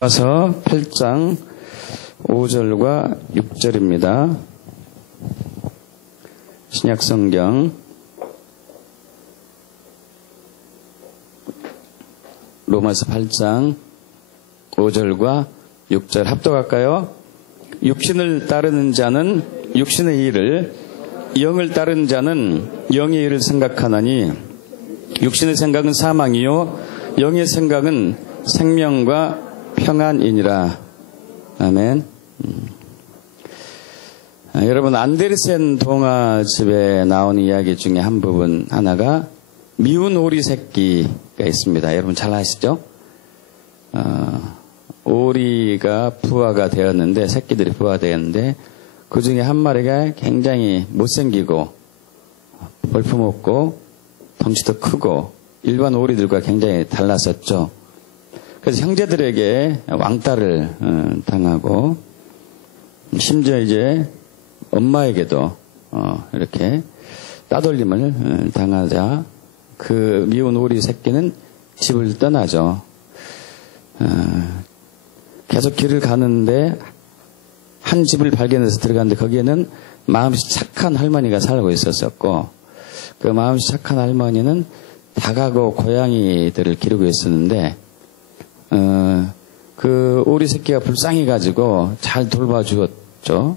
로마서 8장 5절과 6절입니다. 신약성경 로마서 8장 5절과 6절 합독할까요? 육신을 따르는 자는 육신의 일을, 영을 따르는 자는 영의 일을 생각하나니 육신의 생각은 사망이요 영의 생각은 생명과 평안이니라. 아멘. 여러분, 안데르센 동화집에 나오는 이야기 중에 한 부분 하나가 미운 오리 새끼가 있습니다. 여러분 잘 아시죠? 오리가 부화가 되었는데, 새끼들이 부화되었는데 그 중에 한 마리가 굉장히 못생기고 볼품없고 덩치도 크고 일반 오리들과 굉장히 달랐었죠. 그래서 형제들에게 왕따를 당하고, 심지어 이제 엄마에게도 이렇게 따돌림을 당하자 그 미운 오리 새끼는 집을 떠나죠. 계속 길을 가는데 한 집을 발견해서 들어갔는데 거기에는 마음씨 착한 할머니가 살고 있었었고, 그 마음씨 착한 할머니는 닭하고 고양이들을 기르고 있었는데 그 오리 새끼가 불쌍해 가지고 잘 돌봐주었죠.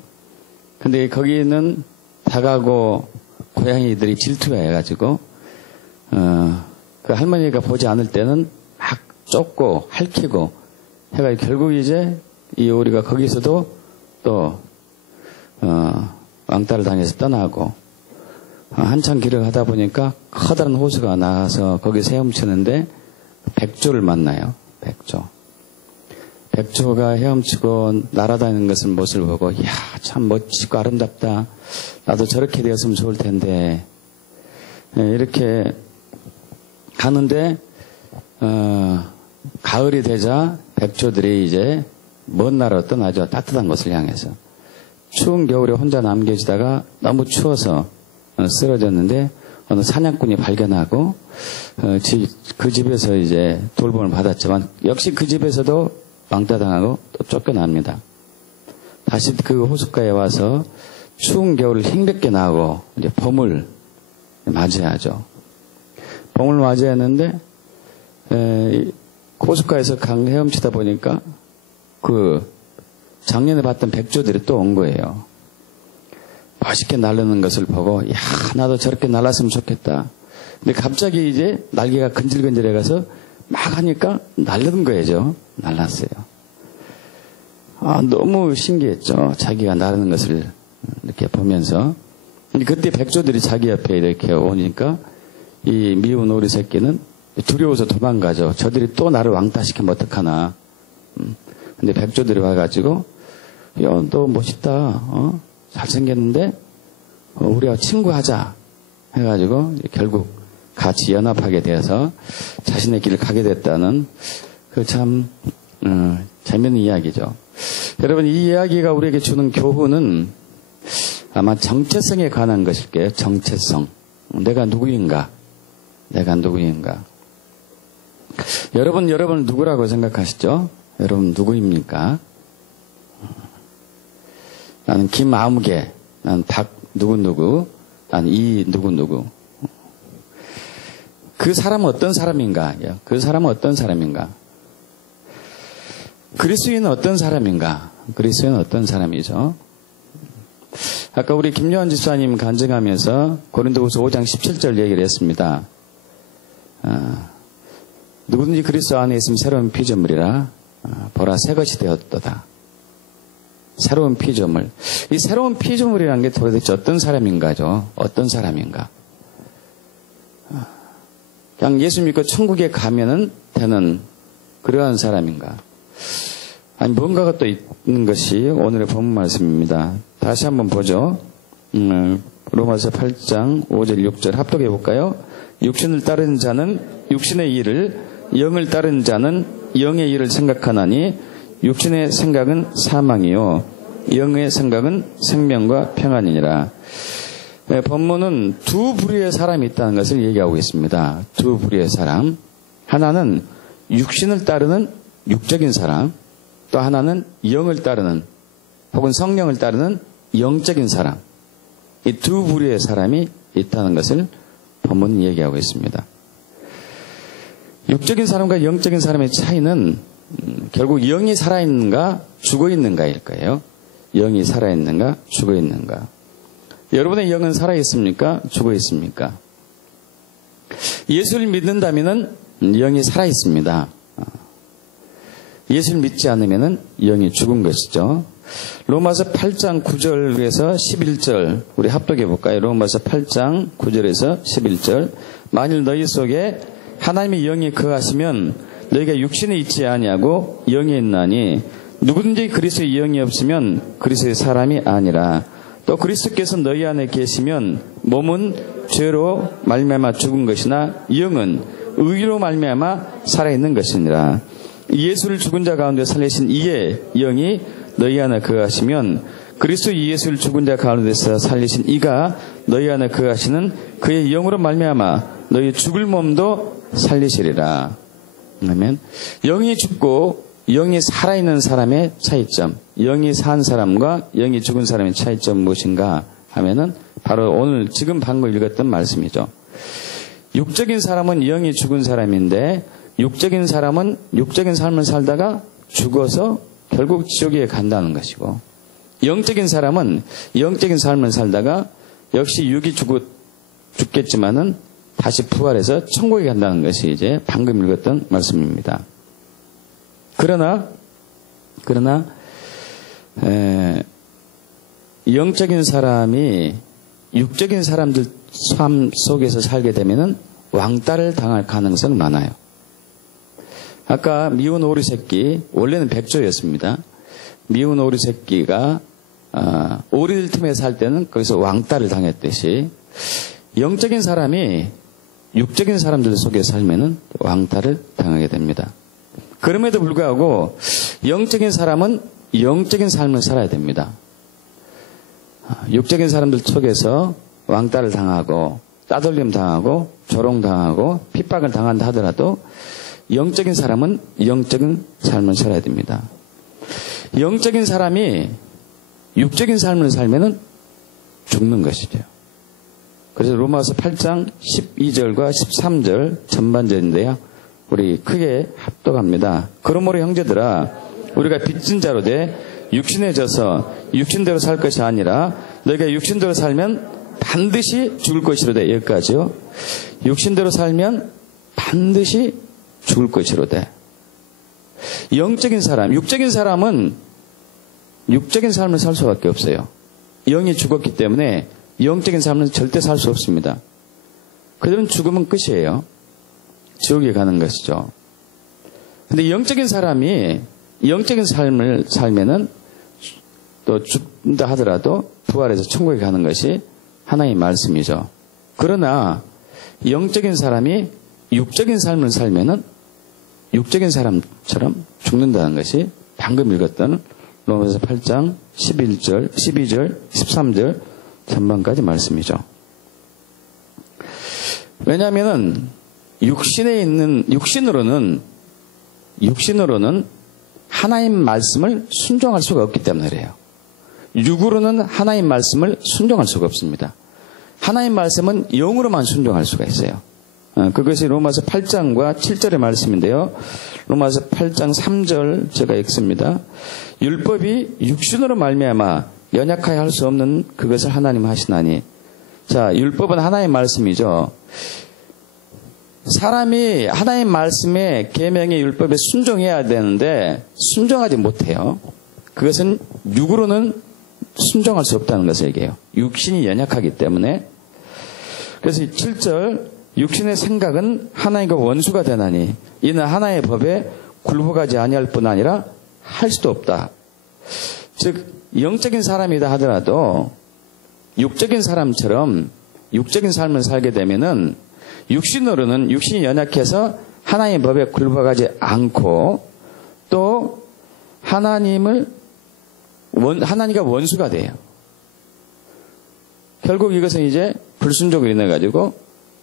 근데 거기는 닭하고 고양이들이 질투해 가지고 그 할머니가 보지 않을 때는 막 쫓고 핥히고 해가지고 결국 이제 이 오리가 거기서도 또 왕따를 당해서 떠나고, 한참 길을 가다 보니까 커다란 호수가 나와서 거기서 헤엄치는데 백조를 만나요. 백조가 헤엄치고 날아다니는 것을 모습을 보고, 이야, 참 멋지고 아름답다. 나도 저렇게 되었으면 좋을 텐데. 이렇게 가는데 가을이 되자 백조들이 이제 먼 나라로 떠나죠. 따뜻한 곳을 향해서. 추운 겨울에 혼자 남겨지다가 너무 추워서 쓰러졌는데 어느 사냥꾼이 발견하고 그 집에서 이제 돌봄을 받았지만 역시 그 집에서도 왕따당하고 또 쫓겨납니다. 다시 그 호숫가에 와서 추운 겨울을 힘겹게 나고 이제 봄을 맞이하죠. 봄을 맞이했는데 호숫가에서 강 헤엄치다 보니까 그 작년에 봤던 백조들이 또 온 거예요. 멋있게 날르는 것을 보고, 야, 나도 저렇게 날았으면 좋겠다. 근데 갑자기 이제 날개가 근질근질해 가서 막 하니까 날르는 거예요. 날랐어요. 너무 신기했죠. 자기가 나르는 것을 이렇게 보면서. 근데 그때 백조들이 자기 옆에 이렇게 오니까 이 미운 오리 새끼는 두려워서 도망가죠. 저들이 또 나를 왕따시키면 어떡하나. 근데 백조들이 와가지고, 야, 너 멋있다. 잘생겼는데 우리와 친구하자 해가지고 결국 같이 연합하게 되어서 자신의 길을 가게 됐다는 그 참 재밌는 이야기죠. 여러분, 이 이야기가 우리에게 주는 교훈은 아마 정체성에 관한 것일 거예요. 정체성. 내가 누구인가? 여러분 누구라고 생각하시죠? 여러분 누구입니까? 나는 김아무개, 나는 박 누구누구, 나는 이 누구누구. 그 사람은 어떤 사람인가? 그 사람은 어떤 사람인가? 그리스도인은 어떤 사람인가? 그리스도인은 어떤 사람이죠? 아까 우리 김요한 집사님 간증하면서 고린도후서 5장 17절 얘기를 했습니다. 누구든지 그리스도 안에 있으면 새로운 피조물이라. 보라, 새 것이 되었도다. 새로운 피조물. 이 새로운 피조물이라는 게 도대체 어떤 사람인가죠? 어떤 사람인가? 그냥 예수 믿고 천국에 가면은 되는 그러한 사람인가? 아니, 뭔가가 또 있는 것이 오늘의 본문 말씀입니다. 다시 한번 보죠. 로마서 8장 5절 6절 합독해 볼까요? 육신을 따르는 자는 육신의 일을, 영을 따르는 자는 영의 일을 생각하나니 육신의 생각은 사망이요 영의 생각은 생명과 평안이니라. 본문은 두 부류의 사람이 있다는 것을 얘기하고 있습니다. 두 부류의 사람. 하나는 육신을 따르는 육적인 사람, 또 하나는 영을 따르는 혹은 성령을 따르는 영적인 사람. 이 두 부류의 사람이 있다는 것을 본문은 얘기하고 있습니다. 육적인 사람과 영적인 사람의 차이는 결국 영이 살아있는가 죽어있는가일 거예요. 영이 살아있는가 죽어있는가. 여러분의 영은 살아있습니까? 죽어있습니까? 예수를 믿는다면 영이 살아있습니다. 예수를 믿지 않으면 영이 죽은 것이죠. 로마서 8장 9절에서 11절 우리 합독해 볼까요? 로마서 8장 9절에서 11절 만일 너희 속에 하나님의 영이 거하시면 너희가 육신에 있지 아니하고 영에 있나니 누구든지 그리스도의 영이 없으면 그리스도의 사람이 아니라 또 그리스도께서 너희 안에 계시면 몸은 죄로 말미암아 죽은 것이나 영은 의로 말미암아 살아있는 것이니라. 예수를 죽은 자 가운데 살리신 이의 영이 너희 안에 거하시면 그리스도 예수를 죽은 자 가운데서 살리신 이가 너희 안에 거하시는 그의 영으로 말미암아 너희 죽을 몸도 살리시리라. 아멘. 영이 죽고 영이 살아있는 사람의 차이점, 영이 산 사람과 영이 죽은 사람의 차이점 무엇인가 하면은 바로 오늘 지금 방금 읽었던 말씀이죠. 육적인 사람은 영이 죽은 사람인데 육적인 사람은 육적인 삶을 살다가 죽어서 결국 지옥에 간다는 것이고, 영적인 사람은 영적인 삶을 살다가 역시 육이 죽겠지만은 다시 부활해서 천국에 간다는 것이 이제 방금 읽었던 말씀입니다. 그러나 영적인 사람이 육적인 사람들 삶 속에서 살게 되면은 왕따를 당할 가능성이 많아요. 아까 미운 오리 새끼, 원래는 백조였습니다. 미운 오리 새끼가 오리들 틈에 살 때는 거기서 왕따를 당했듯이 영적인 사람이 육적인 사람들 속에 살면은 왕따를 당하게 됩니다. 그럼에도 불구하고 영적인 사람은 영적인 삶을 살아야 됩니다. 육적인 사람들 속에서 왕따를 당하고 따돌림 당하고 조롱당하고 핍박을 당한다 하더라도 영적인 사람은 영적인 삶을 살아야 됩니다. 영적인 사람이 육적인 삶을 살면은 죽는 것이죠. 그래서 로마서 8장 12절과 13절 전반절인데요. 우리 크게 합독합니다. 그러므로 형제들아 우리가 빚진 자로 돼 육신에 져서 육신대로 살 것이 아니라 너희가 육신대로 살면 반드시 죽을 것이로되. 여기까지요. 육신대로 살면 반드시 죽을 것이로되. 영적인 사람, 육적인 사람은 육적인 삶을 살 수밖에 없어요. 영이 죽었기 때문에 영적인 삶은 절대 살 수 없습니다. 그들은 죽으면 끝이에요. 지옥에 가는 것이죠. 근데 영적인 사람이 영적인 삶을 살면은 또 죽는다 하더라도 부활해서 천국에 가는 것이 하나의 말씀이죠. 그러나 영적인 사람이 육적인 삶을 살면은 육적인 사람처럼 죽는다는 것이 방금 읽었던 로마서 8장 11절, 12절, 13절 전반까지 말씀이죠. 왜냐하면은 육신에 있는 육신으로는 하나님 말씀을 순종할 수가 없기 때문에 그래요. 육으로는 하나님 말씀을 순종할 수가 없습니다. 하나님 말씀은 영으로만 순종할 수가 있어요. 그것이 로마서 8장과 7절의 말씀인데요. 로마서 8장 3절 제가 읽습니다. 율법이 육신으로 말미암아 연약하여 할 수 없는 그것을 하나님 하시나니. 자, 율법은 하나님의 말씀이죠. 사람이 하나님 말씀에 계명의 율법에 순종해야 되는데 순종하지 못해요. 그것은 육으로는 순종할 수 없다는 것을 얘기해요. 육신이 연약하기 때문에. 그래서 7절 육신의 생각은 하나님과 원수가 되나니 이는 하나의 법에 굴복하지 아니할 뿐 아니라 할 수도 없다. 즉 영적인 사람이다 하더라도 육적인 사람처럼 육적인 삶을 살게 되면은 육신으로는 육신이 연약해서 하나님의 법에 굴복하지 않고 또 하나님과 원수가 돼요. 결국 이것은 이제 불순종으로 인해 가지고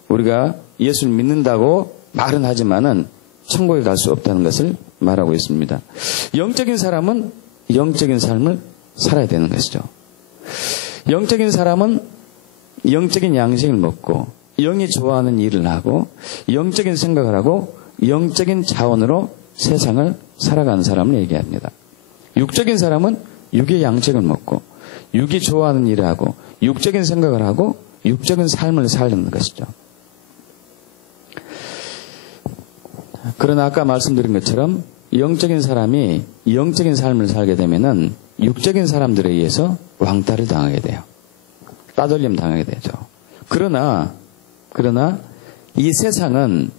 우리가 예수를 믿는다고 말은 하지만은 천국에 갈 수 없다는 것을 말하고 있습니다. 영적인 사람은 영적인 삶을 살아야 되는 것이죠. 영적인 사람은 영적인 양식을 먹고 영이 좋아하는 일을 하고 영적인 생각을 하고 영적인 자원으로 세상을 살아가는 사람을 얘기합니다. 육적인 사람은 육의 양식을 먹고 육이 좋아하는 일을 하고 육적인 생각을 하고 육적인 삶을 살는 것이죠. 그러나 아까 말씀드린 것처럼 영적인 사람이 영적인 삶을 살게 되면은 육적인 사람들에 의해서 왕따를 당하게 돼요. 따돌림 당하게 되죠. 그러나 이 세상은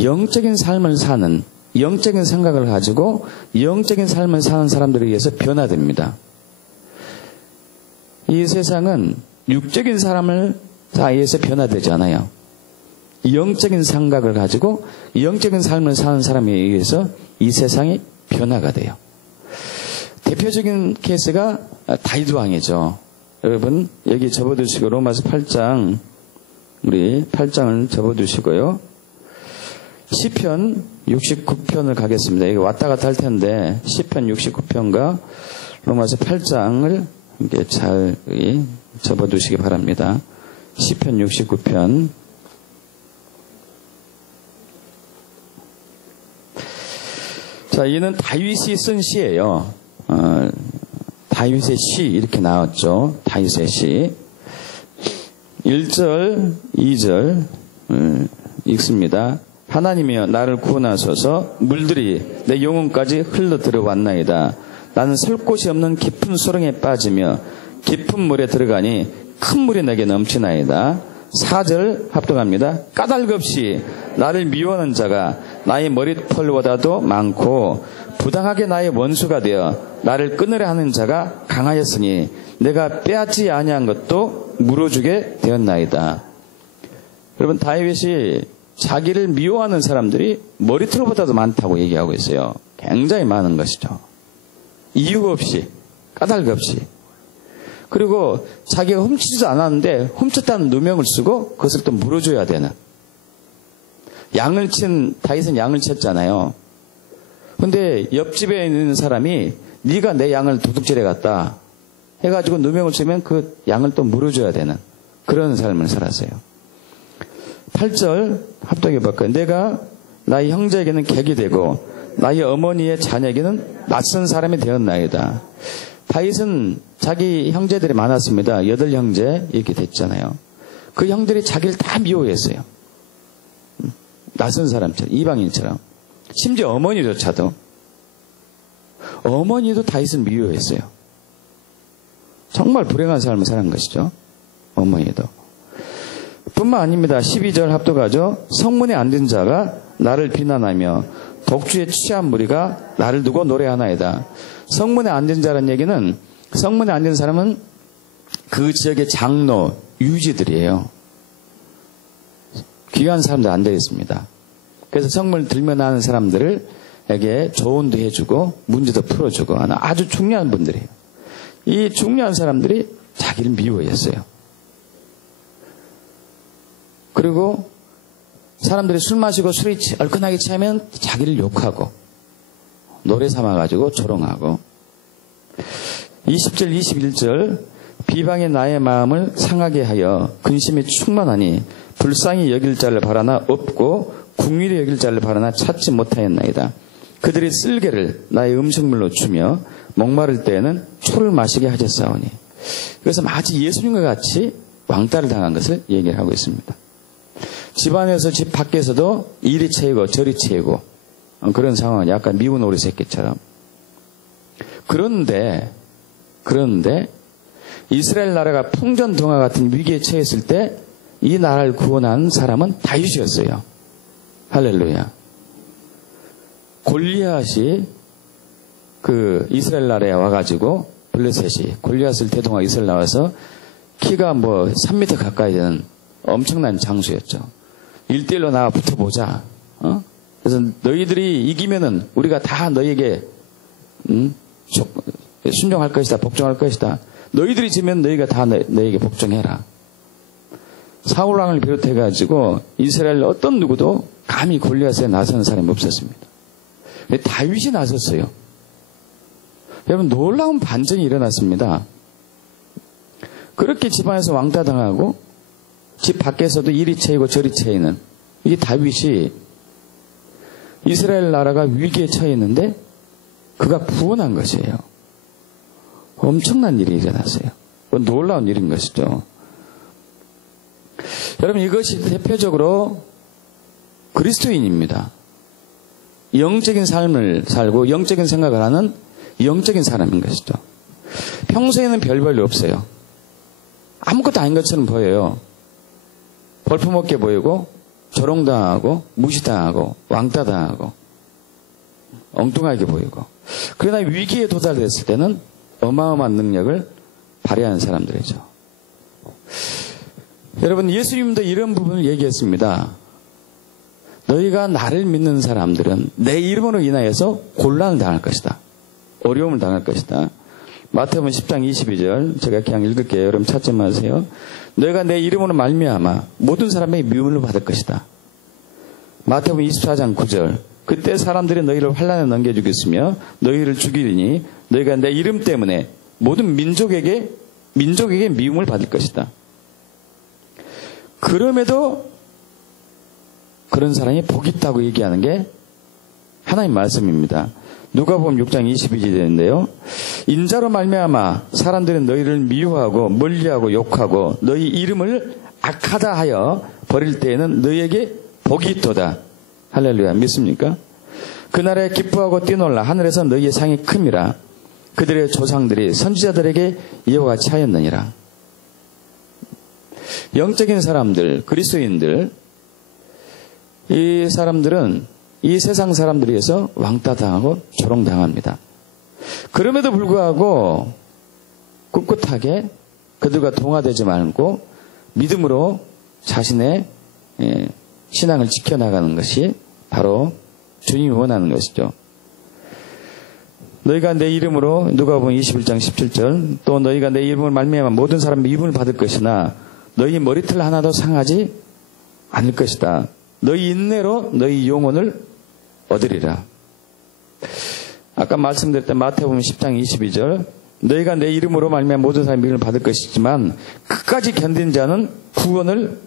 영적인 삶을 사는, 영적인 생각을 가지고 영적인 삶을 사는 사람들에 의해서 변화됩니다. 이 세상은 육적인 사람을 의해서 변화되지 않아요. 영적인 생각을 가지고 영적인 삶을 사는 사람에 의해서 이 세상이 변화가 돼요. 대표적인 케이스가 다윗 왕이죠. 여러분 여기 접어두시고 로마서 8장 우리 8장을 접어두시고요. 시편 69편을 가겠습니다. 이거 왔다 갔다 할 텐데 시편 69편과 로마서 8장을 이렇게 잘 접어두시기 바랍니다. 시편 69편 자, 이는 다윗이 쓴 시예요. 다윗의 시 이렇게 나왔죠. 다윗의 시 1절 2절 읽습니다. 하나님이여 나를 구원하소서. 물들이 내 영혼까지 흘러 들어왔나이다. 나는 설 곳이 없는 깊은 수렁에 빠지며 깊은 물에 들어가니 큰 물이 내게 넘치나이다. 4절 합동합니다. 까닭없이 나를 미워하는 자가 나의 머리털보다도 많고 부당하게 나의 원수가 되어 나를 끊으려 하는 자가 강하였으니 내가 빼앗지 아니한 것도 물어주게 되었나이다. 여러분 다윗이 자기를 미워하는 사람들이 머리털보다도 많다고 얘기하고 있어요. 굉장히 많은 것이죠. 이유 없이 까닭 없이. 그리고 자기가 훔치지도 않았는데 훔쳤다는 누명을 쓰고 그것을 또 물어줘야 되는. 다윗은 양을 쳤잖아요. 근데 옆집에 있는 사람이 네가 내 양을 도둑질해 갔다 해가지고 누명을 쓰면 그 양을 또 물어줘야 되는 그런 삶을 살았어요. 8절 합독해볼까요? 내가 나의 형제에게는 객이 되고 나의 어머니의 자녀에게는 낯선 사람이 되었나이다. 다윗은 자기 형제들이 많았습니다. 8형제 이렇게 됐잖아요. 그 형들이 자기를 다 미워했어요. 낯선 사람처럼, 이방인처럼. 심지어 어머니조차도. 어머니도 다윗을 미워했어요. 정말 불행한 삶을 사는 것이죠. 어머니도. 뿐만 아닙니다. 12절 합독하죠. 성문에 앉은 자가 나를 비난하며 독주에 취한 무리가 나를 두고 노래하나이다. 성문에 앉은 자라는 얘기는 성문에 앉은 사람은 그 지역의 장로, 유지들이에요. 귀한 사람들 안 되겠습니다. 그래서 성문을 들며 나는 사람들에게 조언도 해주고 문제도 풀어주고 하는 아주 중요한 분들이에요. 이 중요한 사람들이 자기를 미워했어요. 그리고 사람들이 술 마시고 술이 얼큰하게 취하면 자기를 욕하고 노래 삼아가지고 조롱하고 20절 21절 비방의 나의 마음을 상하게 하여 근심이 충만하니 불쌍히 여길 자를 바라나 없고 궁일이 여길 자를 바라나 찾지 못하였나이다. 그들이 쓸개를 나의 음식물로 주며 목마를 때에는 초를 마시게 하셨사오니. 그래서 마치 예수님과 같이 왕따를 당한 것을 얘기를 하고 있습니다. 집 안에서 집 밖에서도 이리 채이고 저리 채이고 그런 상황은 약간 미운 오리 새끼처럼. 그런데 이스라엘 나라가 풍전등화 같은 위기에 처했을 때 이 나라를 구원한 사람은 다윗이었어요. 할렐루야. 골리앗이 그 이스라엘 나라에 와가지고 블레셋이 골리앗을 대동하고 이스라엘 나와서 키가 3m 가까이 되는 엄청난 장수였죠. 1대1로 나와 붙어보자. 그래서 너희들이 이기면은 우리가 다 너희에게 순종할 것이다. 복종할 것이다. 너희들이 지면 너희가 다 너희에게 복종해라. 사울왕을 비롯해가지고 이스라엘 어떤 누구도 감히 골리앗에 나서는 사람이 없었습니다. 다윗이 나섰어요. 여러분, 놀라운 반전이 일어났습니다. 그렇게 집안에서 왕따당하고 집 밖에서도 이리 채이고 저리 채이는 이 다윗이 이스라엘 나라가 위기에 처해 있는데 그가 구원한 것이에요. 엄청난 일이 일어났어요. 놀라운 일인 것이죠. 여러분, 이것이 대표적으로 그리스도인입니다. 영적인 삶을 살고 영적인 생각을 하는 영적인 사람인 것이죠. 평소에는 별 볼일 없어요. 아무것도 아닌 것처럼 보여요. 볼품없게 보이고 조롱당하고 무시당하고 왕따당하고 엉뚱하게 보이고, 그러나 위기에 도달했을 때는 어마어마한 능력을 발휘하는 사람들이죠. 여러분, 예수님도 이런 부분을 얘기했습니다. 너희가 나를 믿는 사람들은 내 이름으로 인하여서 곤란을 당할 것이다. 어려움을 당할 것이다. 마태복음 10장 22절 제가 그냥 읽을게요. 여러분 찾지 마세요. 너희가 내 이름으로 말미암아 모든 사람에게 미움을 받을 것이다. 마태복음 24장 9절 그때 사람들이 너희를 환난에 넘겨주겠으며 너희를 죽이리니 너희가 내 이름 때문에 모든 민족에게 미움을 받을 것이다. 그럼에도 그런 사람이 복 있다고 얘기하는 게 하나님 말씀입니다. 누가복음 6장 22절인데요. 인자로 말미암아 사람들은 너희를 미워하고 멀리하고 욕하고 너희 이름을 악하다 하여 버릴 때에는 너희에게 복이 있도다. 할렐루야. 믿습니까? 그날에 기뻐하고 뛰놀라. 하늘에서 너희의 상이 큼이라. 그들의 조상들이 선지자들에게 이와 같이 하였느니라. 영적인 사람들, 그리스도인들, 이 사람들은 이 세상 사람들에 의해서 왕따당하고 조롱당합니다. 그럼에도 불구하고 꿋꿋하게 그들과 동화되지 말고 믿음으로 자신의 신앙을 지켜나가는 것이 바로 주님이 원하는 것이죠. 너희가 내 이름으로, 누가복음 21장 17절, 또 너희가 내 이름을 말미암아 모든 사람 미움을 받을 것이나 너희 머리털 하나도 상하지 않을 것이다. 너희 인내로 너희 영혼을 얻으리라. 아까 말씀드렸던 마태복음 10장 22절, 너희가 내 이름으로 말미암아 모든 사람이 미움을 받을 것이지만 끝까지 견딘 자는 구원을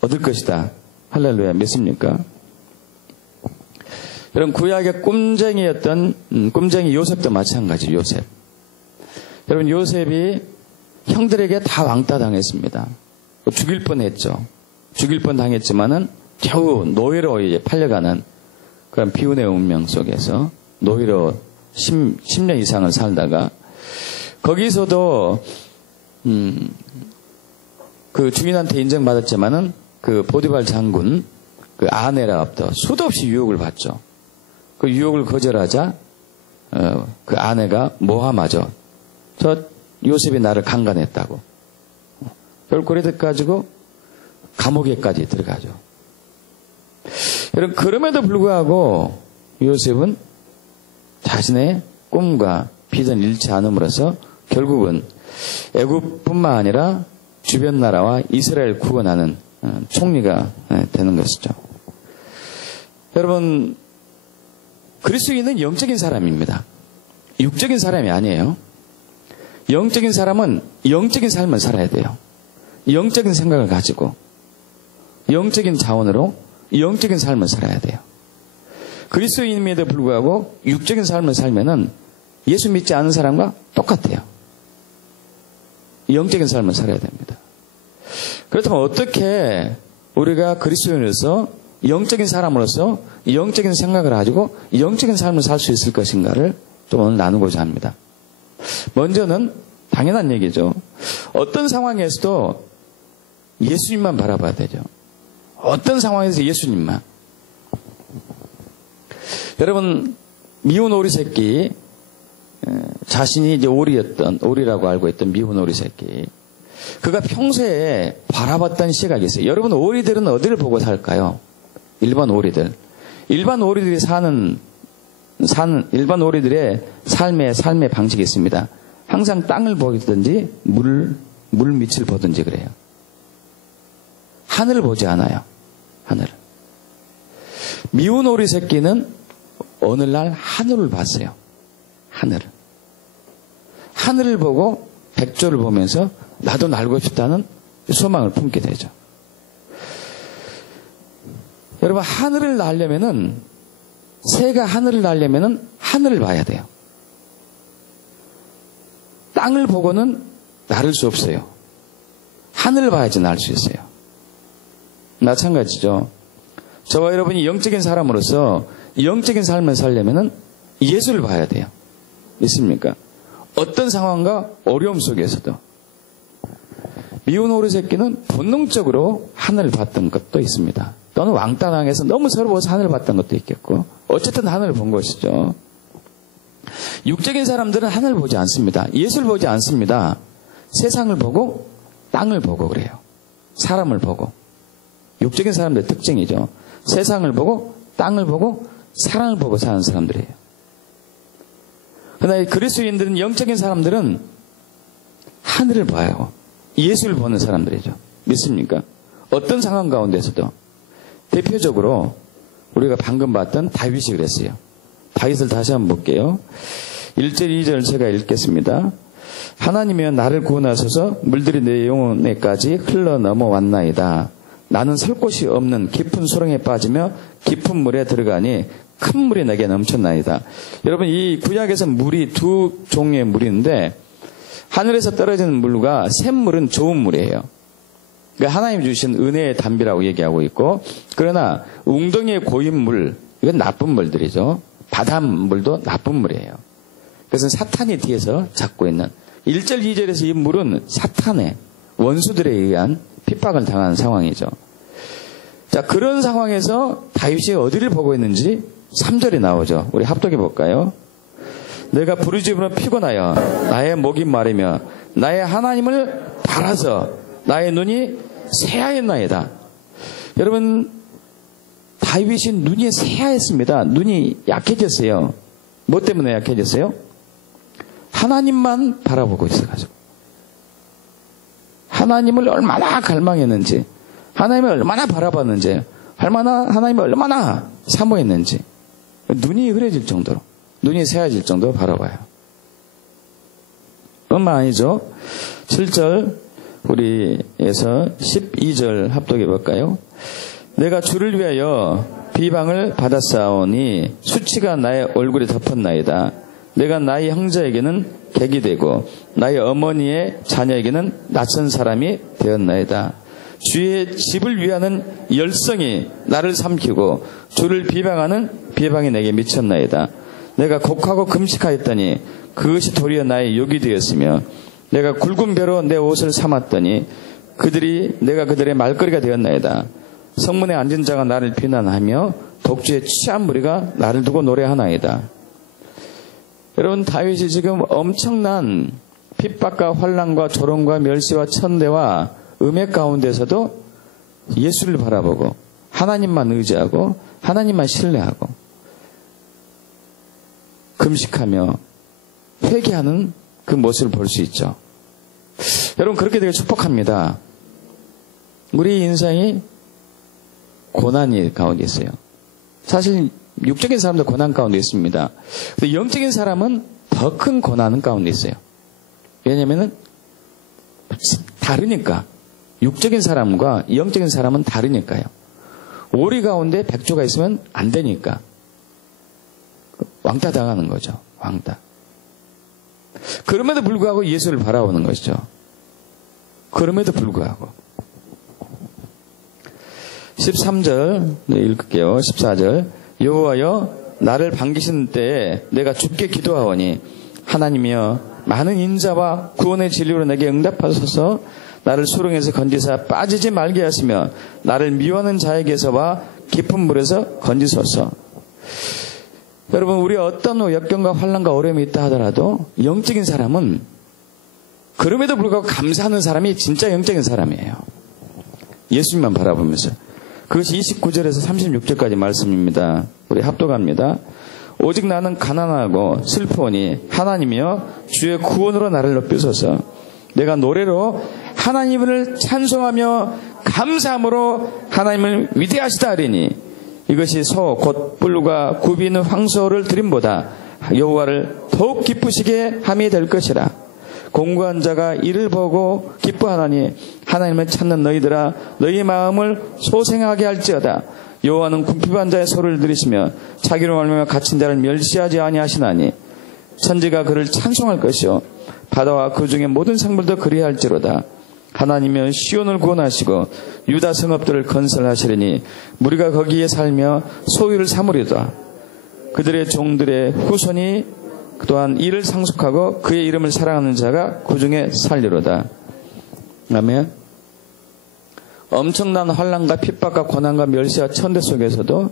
얻을 것이다. 할렐루야. 믿습니까? 여러분, 구약의 꼼쟁이였던 꼼쟁이 요셉도 마찬가지. 요셉. 여러분, 요셉이 형들에게 다 왕따 당했습니다. 죽일 뻔했죠. 죽일 뻔 당했지만은 겨우 노예로 팔려가는 그런 비운의 운명 속에서 노예로 10년 이상을 살다가 거기서도 그 주인한테 인정받았지만은 그 보디발 장군 그 아내로부터 수도 없이 유혹을 받죠. 그 유혹을 거절하자 그 아내가 모함하죠. 저 요셉이 나를 강간했다고. 별꼴이 가지고 감옥에까지 들어가죠. 여러분, 그럼에도 불구하고 요셉은 자신의 꿈과 비전 잃지 않음으로써 결국은 애굽뿐만 아니라 주변 나라와 이스라엘 구원하는 총리가 되는 것이죠. 여러분, 그리스도인은 영적인 사람입니다. 육적인 사람이 아니에요. 영적인 사람은 영적인 삶을 살아야 돼요. 영적인 생각을 가지고 영적인 자원으로 영적인 삶을 살아야 돼요. 그리스도인임에도 불구하고 육적인 삶을 살면은 예수 믿지 않은 사람과 똑같아요. 영적인 삶을 살아야 됩니다. 그렇다면 어떻게 우리가 그리스도인으로서 영적인 사람으로서 영적인 생각을 가지고 영적인 삶을 살 수 있을 것인가를 좀 오늘 나누고자 합니다. 먼저는 당연한 얘기죠. 어떤 상황에서도 예수님만 바라봐야 되죠. 어떤 상황에서 예수님만. 여러분, 미운 오리 새끼, 자신이 이제 오리라고 알고 있던 미운 오리 새끼, 그가 평소에 바라봤던 시각이 있어요. 여러분, 오리들은 어디를 보고 살까요? 일반 오리들. 일반 오리들이 일반 오리들의 삶의 방식이 있습니다. 항상 땅을 보든지 물 밑을 보든지 그래요. 하늘을 보지 않아요. 하늘을. 미운 오리 새끼는 어느 날 하늘을 봤어요. 하늘을 보고 백조를 보면서 나도 날고 싶다는 소망을 품게 되죠. 여러분, 하늘을 날려면은, 새가 하늘을 날려면은 하늘을 봐야 돼요. 땅을 보고는 날을 수 없어요. 하늘을 봐야지 날 수 있어요. 마찬가지죠. 저와 여러분이 영적인 사람으로서 영적인 삶을 살려면은 예수를 봐야 돼요. 믿습니까? 어떤 상황과 어려움 속에서도. 미운 오리 새끼는 본능적으로 하늘을 봤던 것도 있습니다. 또는 왕따 당해서 너무 서러워서 하늘을 봤던 것도 있겠고, 어쨌든 하늘을 본 것이죠. 육적인 사람들은 하늘을 보지 않습니다. 예수를 보지 않습니다. 세상을 보고 땅을 보고 그래요. 사람을 보고. 육적인 사람들의 특징이죠. 세상을 보고 땅을 보고 사랑을 보고 사는 사람들이에요. 그러나 그리스도인들은, 영적인 사람들은 하늘을 봐요. 예수를 보는 사람들이죠. 믿습니까? 어떤 상황 가운데서도. 대표적으로 우리가 방금 봤던 다윗이 그랬어요. 다윗을 다시 한번 볼게요. 1절 2절 제가 읽겠습니다. 하나님이여 나를 구원하소서. 물들이 내 영혼에까지 흘러 넘어왔나이다. 나는 설 곳이 없는 깊은 수렁에 빠지며 깊은 물에 들어가니 큰 물이 내게 넘쳤나이다. 여러분, 이 구약에서 물이 두 종류의 물인데, 하늘에서 떨어지는 물과 샘물은 좋은 물이에요. 그러니까 하나님 주신 은혜의 담비라고 얘기하고 있고, 그러나 웅덩이에 고인 물, 이건 나쁜 물들이죠. 바닷물도 나쁜 물이에요. 그래서 사탄이 뒤에서 잡고 있는, 1절 2절에서 이 물은 사탄의 원수들에 의한 핍박을 당한 상황이죠. 자, 그런 상황에서 다윗이 어디를 보고 있는지 3절에 나오죠. 우리 합독해 볼까요? 내가 부르짖으며 피곤하여 나의 목이 마르며 나의 하나님을 바라서 나의 눈이 새하였나이다. 여러분, 다윗이 눈이 새하였습니다. 눈이 약해졌어요. 뭐 때문에 약해졌어요? 하나님만 바라보고 있어가지고. 하나님을 얼마나 갈망했는지, 하나님을 얼마나 바라봤는지, 하나님을 얼마나 사모했는지, 눈이 흐려질 정도로, 눈이 새하질 정도로 바라봐요. 뿐만 아니죠. 7절 우리에서 12절 합독해 볼까요? 내가 주를 위하여 비방을 받았사오니 수치가 나의 얼굴에 덮었나이다. 내가 나의 형제에게는 객이 되고 나의 어머니의 자녀에게는 낯선 사람이 되었나이다. 주의 집을 위하는 열성이 나를 삼키고 주를 비방하는 비방이 내게 미쳤나이다. 내가 곡하고 금식하였더니 그것이 도리어 나의 욕이 되었으며 내가 굵은 배로 내 옷을 삼았더니 내가 그들의 말거리가 되었나이다. 성문에 앉은 자가 나를 비난하며 독주의 취한 무리가 나를 두고 노래하나이다. 여러분, 다윗이 지금 엄청난 핍박과 환난과 조롱과 멸시와 천대와 음해 가운데서도 예수를 바라보고 하나님만 의지하고 하나님만 신뢰하고 금식하며 회개하는 그 모습을 볼 수 있죠. 여러분, 그렇게 되게 축복합니다. 우리 인생이 고난이 가운데 있어요. 사실 육적인 사람도 고난 가운데 있습니다. 근데 영적인 사람은 더 큰 고난 가운데 있어요. 왜냐면은 다르니까. 육적인 사람과 영적인 사람은 다르니까요. 오리 가운데 백조가 있으면 안 되니까. 왕따 당하는 거죠. 왕따. 그럼에도 불구하고 예수를 바라보는 것이죠. 그럼에도 불구하고. 13절 읽을게요. 14절 여호와여 나를 반기신 때에 내가 주께 기도하오니 하나님이여 많은 인자와 구원의 진리로 내게 응답하소서. 나를 수렁에서 건지사 빠지지 말게 하시며 나를 미워하는 자에게서와 깊은 물에서 건지소서. 여러분, 우리 어떤 역경과 환난과 어려움이 있다 하더라도 영적인 사람은 그럼에도 불구하고 감사하는 사람이 진짜 영적인 사람이에요. 예수님만 바라보면서. 그것이 29절에서 36절까지 말씀입니다. 우리 합독합니다. 오직 나는 가난하고 슬프오니 하나님이여 주의 구원으로 나를 높이소서. 내가 노래로 하나님을 찬송하며 감사함으로 하나님을 위대하시다 하리니 이것이 소 곧 뿔과 굽이 있는 황소를 드림보다 여호와를 더욱 기쁘시게 함이 될 것이라. 공고한 자가 이를 보고 기뻐하나니 하나님을 찾는 너희들아 너희 마음을 소생하게 할지어다. 여호와는 궁핍한 자의 소리를 들으시며 자기로 말미암아 갇힌 자를 멸시하지 아니하시나니 천지가 그를 찬송할 것이요 바다와 그 중에 모든 생물도 그리할지로다. 하나님은 시온을 구원하시고 유다 성읍들을 건설하시리니 무리가 거기에 살며 소유를 삼으리로다. 그들의 종들의 후손이 또한 이를 상속하고 그의 이름을 사랑하는 자가 그 중에 살리로다. 아멘. 엄청난 환난과 핍박과 고난과 멸시와 천대 속에서도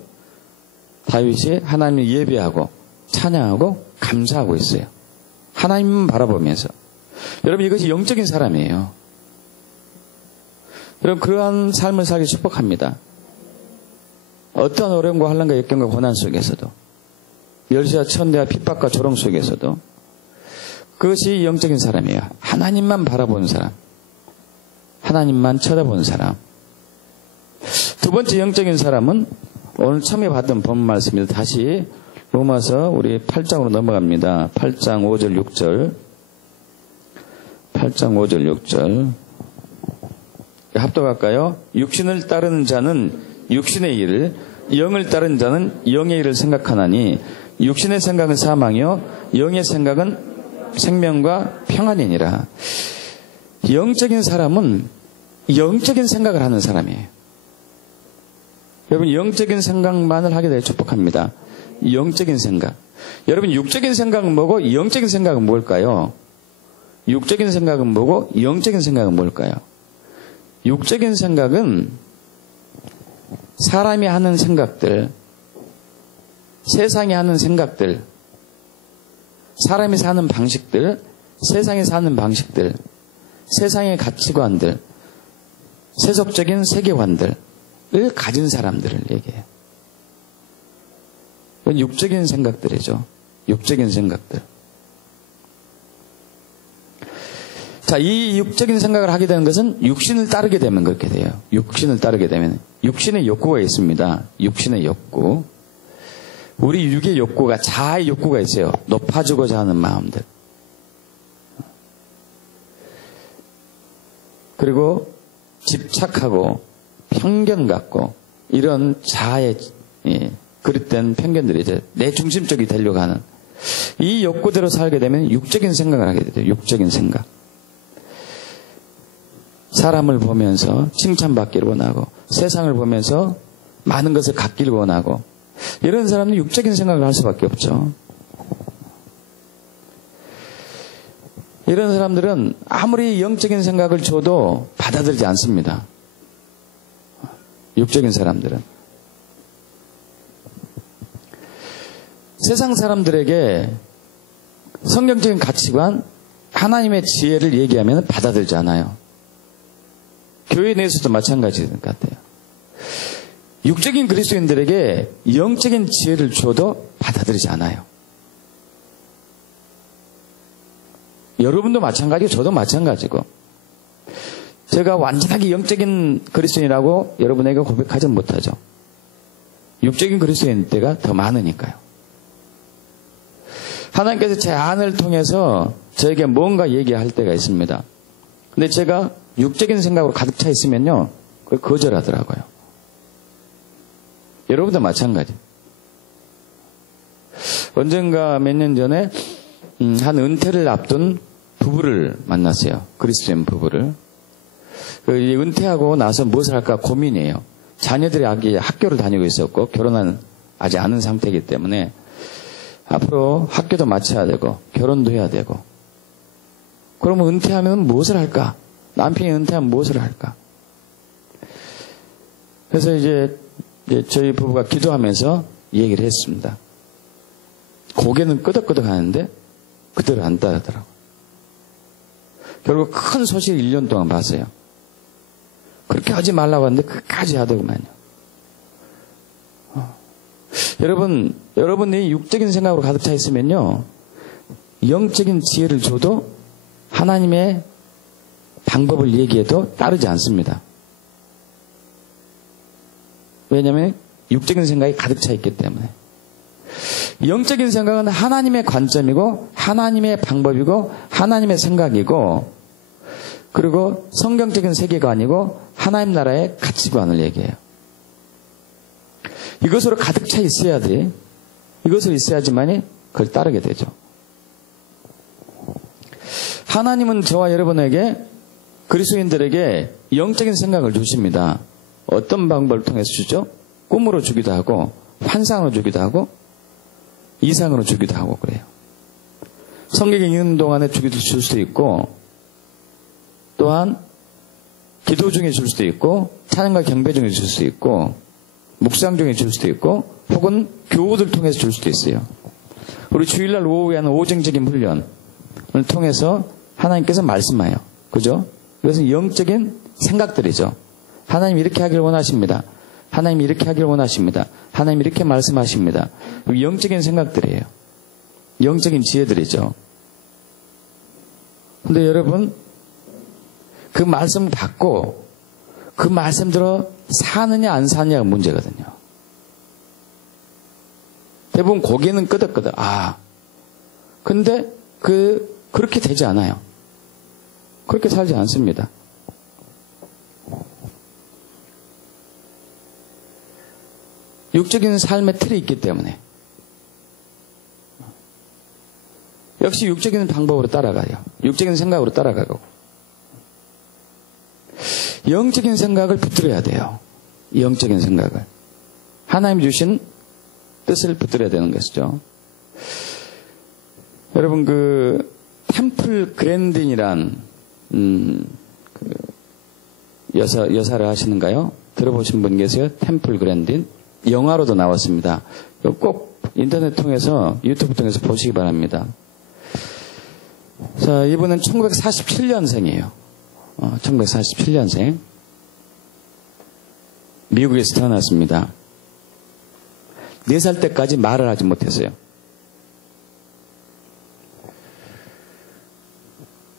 다윗이 하나님을 예배하고 찬양하고 감사하고 있어요. 하나님만 바라보면서. 여러분 이것이 영적인 사람이에요. 여러분 그러한 삶을 살기 축복합니다. 어떠한 어려움과 환난과 역경과 고난 속에서도 멸시와 천대와 핍박과 조롱 속에서도 그것이 영적인 사람이에요. 하나님만 바라보는 사람, 하나님만 쳐다보는 사람. 두 번째 영적인 사람은 오늘 처음에 봤던 본문 말씀입니다. 다시 로마서 우리 8장으로 넘어갑니다. 8장 5절 6절 8장 5절 6절 합독할까요? 육신을 따르는 자는 육신의 일을, 영을 따르는 자는 영의 일을 생각하나니 육신의 생각은 사망이요 영의 생각은 생명과 평안이니라. 영적인 사람은 영적인 생각을 하는 사람이에요. 여러분 영적인 생각만을 하게 되어 축복합니다. 영적인 생각. 여러분 육적인 생각은 뭐고 영적인 생각은 뭘까요? 육적인 생각은 뭐고 영적인 생각은 뭘까요? 육적인 생각은 사람이 하는 생각들, 세상이 하는 생각들, 사람이 사는 방식들, 세상이 사는 방식들, 세상의 가치관들, 세속적인 세계관들을 가진 사람들을 얘기해요. 이건 육적인 생각들이죠. 육적인 생각들. 자, 이 육적인 생각을 하게 되는 것은 육신을 따르게 되면 그렇게 돼요. 육신을 따르게 되면. 육신의 욕구가 있습니다. 육신의 욕구. 우리 육의 욕구가, 자아의 욕구가 있어요. 높아지고자 하는 마음들. 그리고 집착하고 편견 갖고 이런 자아의 그릇된 편견들이 이제 내 중심적이 되려고 하는 이 욕구대로 살게 되면 육적인 생각을 하게 돼요. 육적인 생각. 사람을 보면서 칭찬받기를 원하고 세상을 보면서 많은 것을 갖기를 원하고 이런 사람은 육적인 생각을 할 수밖에 없죠. 이런 사람들은 아무리 영적인 생각을 줘도 받아들이지 않습니다. 육적인 사람들은. 세상 사람들에게 성경적인 가치관, 하나님의 지혜를 얘기하면 받아들이지 않아요. 교회 내에서도 마찬가지인 것 같아요. 육적인 그리스도인들에게 영적인 지혜를 줘도 받아들이지 않아요. 여러분도 마찬가지고 저도 마찬가지고 제가 완전하게 영적인 그리스도인이라고 여러분에게 고백하지 못하죠. 육적인 그리스도인 때가 더 많으니까요. 하나님께서 제 안을 통해서 저에게 뭔가 얘기할 때가 있습니다. 근데 제가 육적인 생각으로 가득 차 있으면요, 그걸 거절하더라고요. 여러분도 마찬가지. 언젠가 몇 년 전에 한 은퇴를 앞둔 부부를 만났어요. 그리스도인 부부를. 은퇴하고 나서 무엇을 할까 고민이에요. 자녀들이 아기 학교를 다니고 있었고 결혼은 아직 않은 상태이기 때문에 앞으로 학교도 마쳐야 되고 결혼도 해야 되고 그러면 은퇴하면 무엇을 할까? 남편이 은퇴하면 무엇을 할까? 그래서 이제 저희 부부가 기도하면서 얘기를 했습니다. 고개는 끄덕끄덕 하는데 그대로 안 따르더라고요. 결국 큰 소식을 1년 동안 봤어요. 그렇게 하지 말라고 하는데 끝까지 하더구만요. 여러분이 육적인 생각으로 가득 차 있으면요, 영적인 지혜를 줘도 하나님의 방법을 얘기해도 따르지 않습니다. 왜냐하면 육적인 생각이 가득 차 있기 때문에. 영적인 생각은 하나님의 관점이고 하나님의 방법이고 하나님의 생각이고 그리고 성경적인 세계관이고 하나님 나라의 가치관을 얘기해요. 이것으로 가득 차 있어야 돼. 이것으로 있어야지만이 그걸 따르게 되죠. 하나님은 저와 여러분에게 그리스도인들에게 영적인 생각을 주십니다. 어떤 방법을 통해서 주죠? 꿈으로 주기도 하고 환상으로 주기도 하고 이상으로 주기도 하고 그래요. 성경에 있는 동안에 줄 수도 있고 또한 기도 중에 줄 수도 있고 찬양과 경배 중에 줄 수도 있고 묵상 중에 줄 수도 있고 혹은 교우들 통해서 줄 수도 있어요. 우리 주일날 오후에 하는 오정적인 훈련을 통해서 하나님께서 말씀해요. 그죠? 이것은 영적인 생각들이죠. 하나님 이렇게 하기를 원하십니다. 하나님 이렇게 하기를 원하십니다. 하나님 이렇게 말씀하십니다. 영적인 생각들이에요. 영적인 지혜들이죠. 근데 여러분 그 말씀을 받고 그 말씀대로 사느냐 안 사느냐가 문제거든요. 대부분 고개는 끄덕끄덕. 근데 그렇게 되지 않아요. 그렇게 살지 않습니다. 육적인 삶의 틀이 있기 때문에 역시 육적인 방법으로 따라가요. 육적인 생각으로 따라가고 영적인 생각을 붙들어야 돼요. 영적인 생각을 하나님이 주신 뜻을 붙들어야 되는 것이죠. 여러분 그 템플 그랜딘이란 여사를 하시는가요? 들어보신 분 계세요? 템플 그랜딘 영화로도 나왔습니다. 꼭 인터넷 통해서 유튜브 통해서 보시기 바랍니다. 자, 이분은 1947년생이에요. 1947년생. 미국에서 태어났습니다. 4살 때까지 말을 하지 못했어요.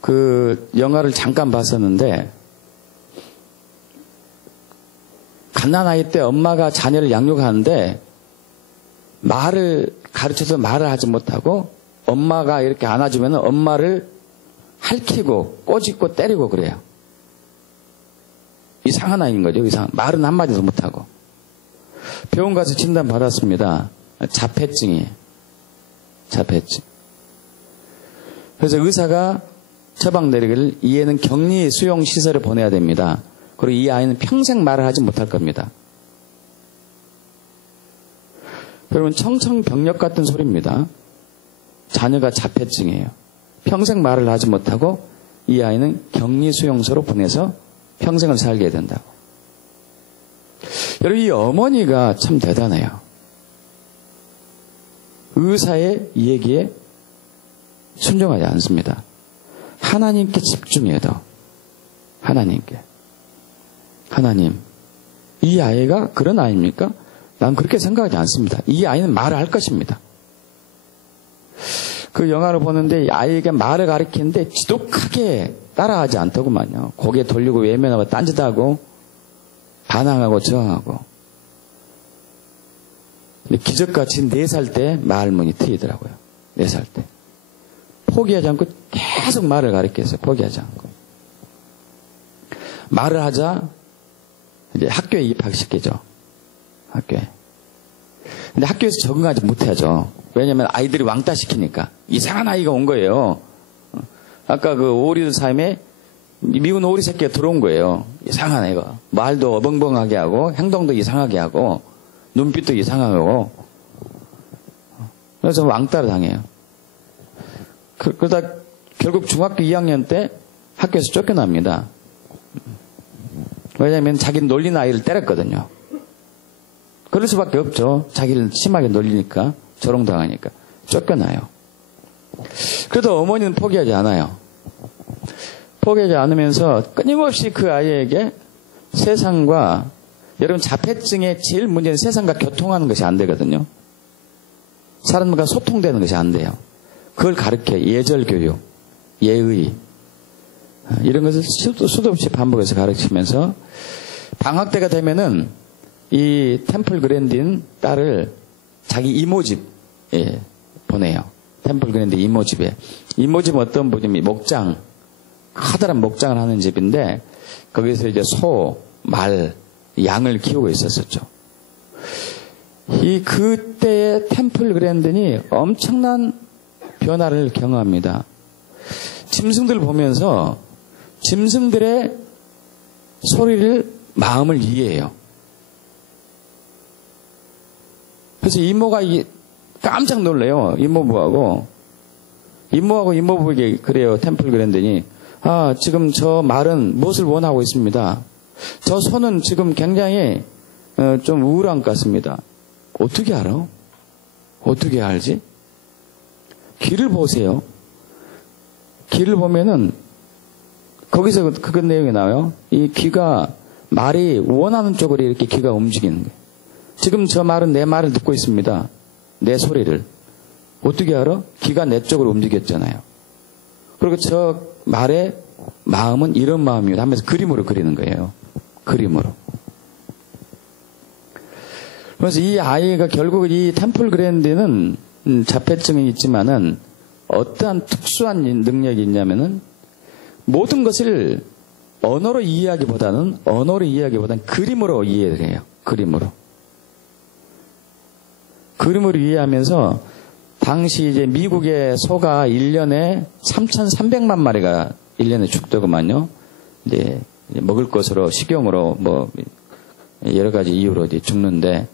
그 영화를 잠깐 봤었는데 갓난아이 때 엄마가 자녀를 양육하는데 말을 가르쳐서 말을 하지 못하고 엄마가 이렇게 안아주면 엄마를 핥히고 꼬집고 때리고 그래요. 이상한 아이인 거죠. 말은 한마디도 못하고. 병원 가서 진단 받았습니다. 자폐증이에요. 자폐증. 그래서 의사가 처방 내리기를 이 애는 격리 수용 시설에 보내야 됩니다. 그리고 이 아이는 평생 말을 하지 못할 겁니다. 여러분 청천벽력 같은 소리입니다. 자녀가 자폐증이에요. 평생 말을 하지 못하고 이 아이는 격리 수용소로 보내서 평생을 살게 된다고. 여러분 이 어머니가 참 대단해요. 의사의 얘기에 순종하지 않습니다. 하나님께 집중해도 하나님께. 하나님, 이 아이가 그런 아이입니까? 난 그렇게 생각하지 않습니다. 이 아이는 말을 할 것입니다. 그 영화를 보는데 이 아이에게 말을 가르치는데 지독하게 따라하지 않더구만요. 고개 돌리고 외면하고 딴짓하고 반항하고 저항하고. 근데 기적같이 4살 때 말문이 트이더라고요. 4살 때. 포기하지 않고 계속 말을 가르쳤어요. 포기하지 않고. 말을 하자 이제 학교에 입학시키죠. 학교에. 근데 학교에서 적응하지 못하죠. 왜냐하면 아이들이 왕따 시키니까. 이상한 아이가 온 거예요. 아까 그 오리들 삶에 미운 오리 새끼가 들어온 거예요. 이상한 애가. 말도 어벙벙하게 하고 행동도 이상하게 하고 눈빛도 이상하고. 그래서 왕따를 당해요. 그러다 결국 중학교 2학년 때 학교에서 쫓겨납니다. 왜냐하면 자기는 놀린 아이를 때렸거든요. 그럴 수밖에 없죠. 자기를 심하게 놀리니까, 조롱당하니까. 쫓겨나요. 그래도 어머니는 포기하지 않아요. 포기하지 않으면서 끊임없이 그 아이에게 세상과, 여러분 자폐증의 제일 문제는 세상과 교통하는 것이 안 되거든요. 사람과 소통되는 것이 안 돼요. 그걸 가르쳐요. 예절교육, 예의, 이런 것을 수도 없이 반복해서 가르치면서 방학 때가 되면은 이 템플 그랜딘 딸을 자기 이모집에 보내요. 템플 그랜딘 이모집에. 이모집은 어떤 분이 목장, 커다란 목장을 하는 집인데 거기서 이제 소, 말, 양을 키우고 있었었죠. 이 그때의 템플 그랜딘이 엄청난 변화를 경험합니다. 짐승들 보면서 짐승들의 소리를 마음을 이해해요. 그래서 이모가 깜짝 놀래요. 이모부하고 이모부에게 그래요. 템플 그랜딘이 지금 저 말은 무엇을 원하고 있습니다. 저 소는 지금 굉장히 좀 우울한 것 같습니다. 어떻게 알아? 어떻게 알지? 귀를 보세요. 귀를 보면은 거기서 그런 내용이 나와요. 이 귀가 말이 원하는 쪽으로 이렇게 귀가 움직이는 거예요. 지금 저 말은 내 말을 듣고 있습니다. 내 소리를. 어떻게 알아? 귀가 내 쪽으로 움직였잖아요. 그리고 저 말의 마음은 이런 마음입니다 하면서 그림으로 그리는 거예요. 그림으로. 그래서 이 아이가 결국 이 템플 그랜딘은 자폐증이 있지만은 어떠한 특수한 능력이 있냐면은 모든 것을 언어로 이해하기보다는 그림으로 이해를 해요. 그림으로 이해하면서 당시 이제 미국의 소가 1년에 3,300만 마리가 1년에 죽더구만요. 이제 먹을 것으로 식용으로 뭐 여러 가지 이유로 이제 죽는데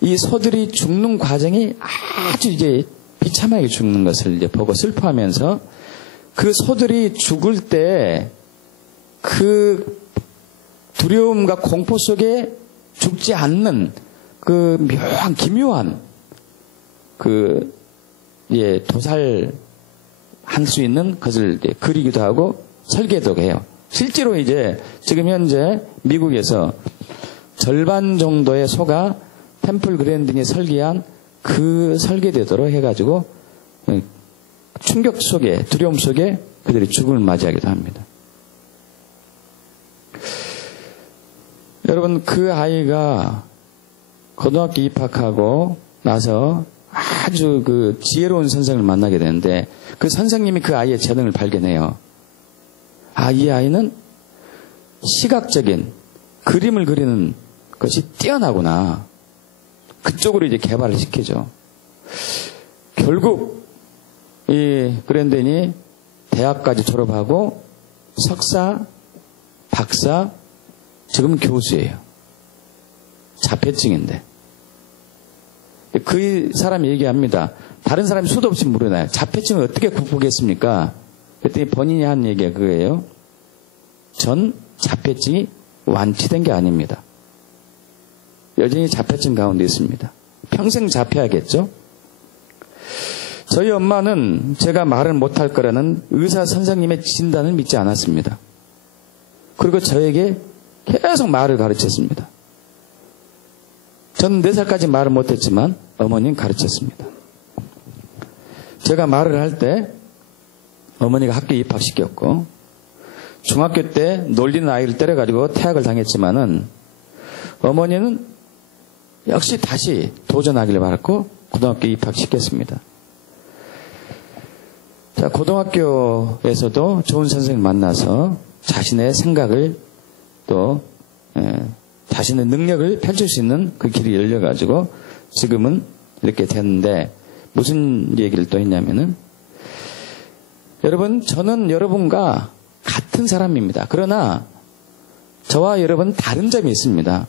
이 소들이 죽는 과정이 아주 이제 비참하게 죽는 것을 이제 보고 슬퍼하면서 그 소들이 죽을 때 그 두려움과 공포 속에 죽지 않는 그 묘한 기묘한 도살할 수 있는 것을 이제 그리기도 하고 설계도 해요. 실제로 이제 지금 현재 미국에서 절반 정도의 소가 템플 그랜딘이 설계한 그 설계되도록 해가지고 충격 속에, 두려움 속에 그들이 죽음을 맞이하기도 합니다. 여러분, 그 아이가 고등학교 입학하고 나서 아주 그 지혜로운 선생을 만나게 되는데 그 선생님이 그 아이의 재능을 발견해요. 이 아이는 시각적인 그림을 그리는 것이 뛰어나구나. 그쪽으로 이제 개발을 시키죠. 결국 이 그랜딘이 대학까지 졸업하고 석사, 박사, 지금 교수예요. 자폐증인데. 그 사람이 얘기합니다. 다른 사람이 수도 없이 물어나요. 자폐증을 어떻게 극복했습니까? 그랬더니 본인이 한 얘기가 그거예요. 전 자폐증이 완치된 게 아닙니다. 여전히 자폐증 가운데 있습니다. 평생 자폐하겠죠? 저희 엄마는 제가 말을 못할 거라는 의사 선생님의 진단을 믿지 않았습니다. 그리고 저에게 계속 말을 가르쳤습니다. 저는 4살까지 말을 못했지만 어머니는 가르쳤습니다. 제가 말을 할 때 어머니가 학교에 입학시켰고 중학교 때 놀리는 아이를 때려가지고 퇴학을 당했지만은 어머니는 역시 다시 도전하기를 바랐고 고등학교에 입학시켰습니다. 자, 고등학교에서도 좋은 선생님을 만나서 자신의 생각을 또 자신의 능력을 펼칠 수 있는 그 길이 열려가지고 지금은 이렇게 됐는데 무슨 얘기를 또 했냐면은 여러분, 저는 여러분과 같은 사람입니다. 그러나 저와 여러분 다른 점이 있습니다.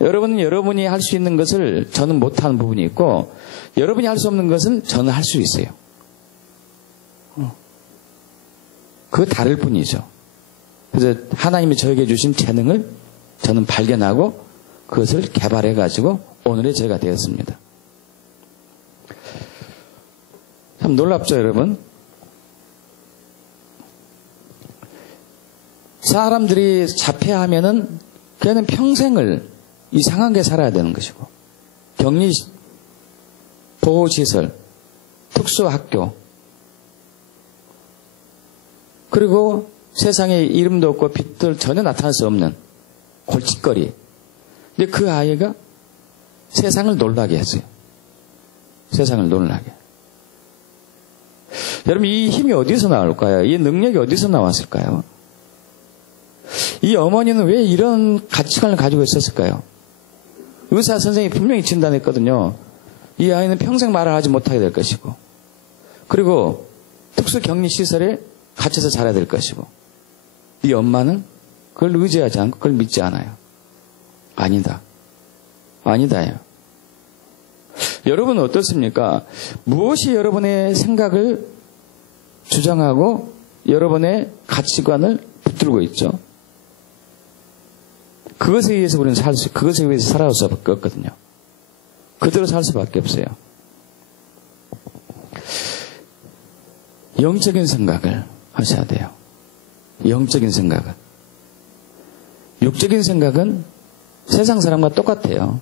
여러분은 여러분이 할 수 있는 것을 저는 못하는 부분이 있고 여러분이 할 수 없는 것은 저는 할 수 있어요. 그거 다를 뿐이죠. 그래서 하나님이 저에게 주신 재능을 저는 발견하고 그것을 개발해가지고 오늘의 제가 되었습니다. 참 놀랍죠, 여러분? 사람들이 자폐하면은 그는 평생을 이상하게 살아야 되는 것이고 격리 보호시설, 특수학교 그리고 세상에 이름도 없고 빛도 전혀 나타날 수 없는 골칫거리. 근데 그 아이가 세상을 놀라게 했어요. 세상을 놀라게. 여러분, 이 힘이 어디서 나올까요? 이 능력이 어디서 나왔을까요? 이 어머니는 왜 이런 가치관을 가지고 있었을까요? 의사 선생님이 분명히 진단했거든요. 이 아이는 평생 말을 하지 못하게 될 것이고, 그리고 특수격리시설에 갇혀서 자라야 될 것이고, 이 엄마는 그걸 의지하지 않고 그걸 믿지 않아요. 아니다. 아니다요. 여러분은 어떻습니까? 무엇이 여러분의 생각을 주장하고 여러분의 가치관을 붙들고 있죠? 그것에 의해서 우리는 그것에 의해서 살아갈 수밖에 없거든요. 그대로 살 수밖에 없어요. 영적인 생각을 하셔야 돼요. 영적인 생각은. 육적인 생각은 세상 사람과 똑같아요.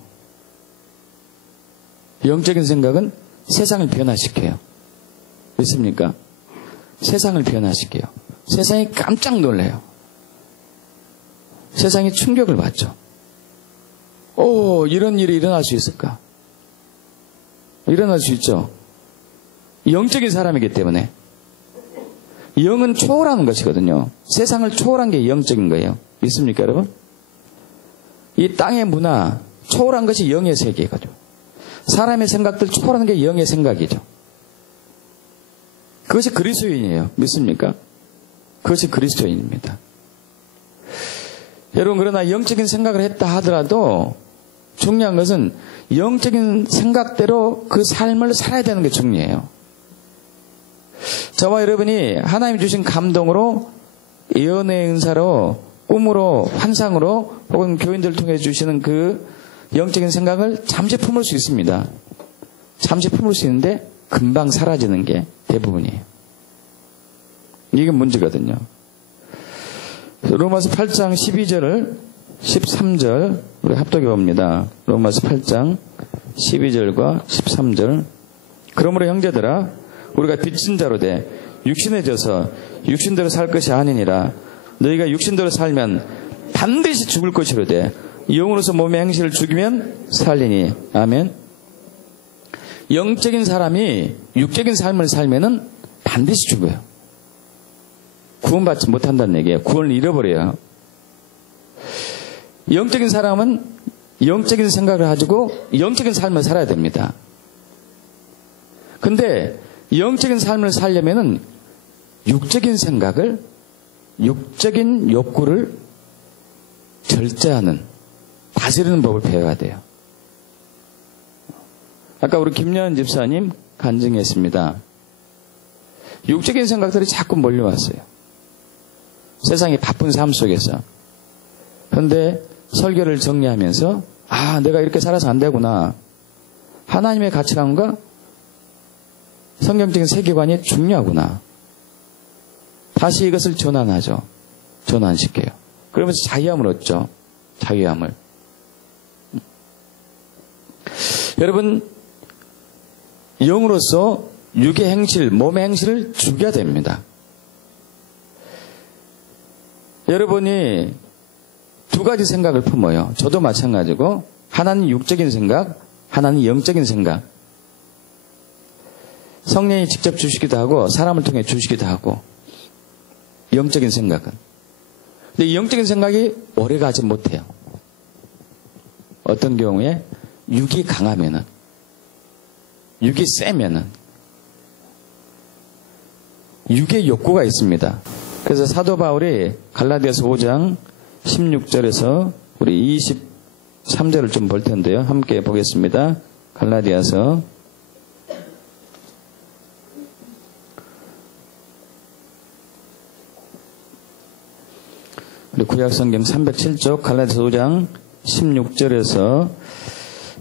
영적인 생각은 세상을 변화시켜요. 믿습니까? 세상을 변화시켜요. 세상이 깜짝 놀래요. 세상이 충격을 받죠. 이런 일이 일어날 수 있을까? 일어날 수 있죠. 영적인 사람이기 때문에. 영은 초월하는 것이거든요. 세상을 초월한 게 영적인 거예요. 믿습니까, 여러분? 이 땅의 문화, 초월한 것이 영의 세계거든요. 사람의 생각들 초월하는 게 영의 생각이죠. 그것이 그리스도인이에요. 믿습니까? 그것이 그리스도인입니다. 여러분, 그러나 영적인 생각을 했다 하더라도 중요한 것은 영적인 생각대로 그 삶을 살아야 되는 게 중요해요. 저와 여러분이 하나님 주신 감동으로, 예언의 은사로, 꿈으로, 환상으로, 혹은 교인들을 통해 주시는 그 영적인 생각을 잠시 품을 수 있습니다. 잠시 품을 수 있는데 금방 사라지는 게 대부분이에요. 이게 문제거든요. 로마서 8장 12절, 13절 우리 합독해 봅니다. 로마서 8장 12절과 13절. 그러므로 형제들아, 우리가 빚진 자로 돼 육신에 져서 육신대로 살 것이 아니니라. 너희가 육신대로 살면 반드시 죽을 것이로되 영으로서 몸의 행실을 죽이면 살리니. 아멘. 영적인 사람이 육적인 삶을 살면은 반드시 죽어요. 구원받지 못한다는 얘기예요. 구원을 잃어버려요. 영적인 사람은 영적인 생각을 가지고 영적인 삶을 살아야 됩니다. 근데 영적인 삶을 살려면은 육적인 생각을, 육적인 욕구를 절제하는, 다스리는 법을 배워야 돼요. 아까 우리 김여한 집사님 간증했습니다. 육적인 생각들이 자꾸 몰려왔어요. 세상의 바쁜 삶 속에서. 그런데 설교를 정리하면서 내가 이렇게 살아서 안 되구나. 하나님의 가치관과 성경적인 세계관이 중요하구나. 다시 이것을 전환하죠. 전환시켜요. 그러면서 자유함을 얻죠. 자유함을. 여러분, 영으로서 육의 행실, 몸의 행실을 죽여야 됩니다. 여러분이 두 가지 생각을 품어요. 저도 마찬가지고, 하나는 육적인 생각, 하나는 영적인 생각. 성령이 직접 주시기도 하고 사람을 통해 주시기도 하고. 영적인 생각은. 근데 이 영적인 생각이 오래 가지 못해요. 어떤 경우에 육이 강하면은, 육이 세면은, 육의 욕구가 있습니다. 그래서 사도 바울이 갈라디아서 5장 16절에서 우리 23절을 좀 볼 텐데요. 함께 보겠습니다. 갈라디아서 우리 구약성경 307쪽 갈라디아서 5장 16절에서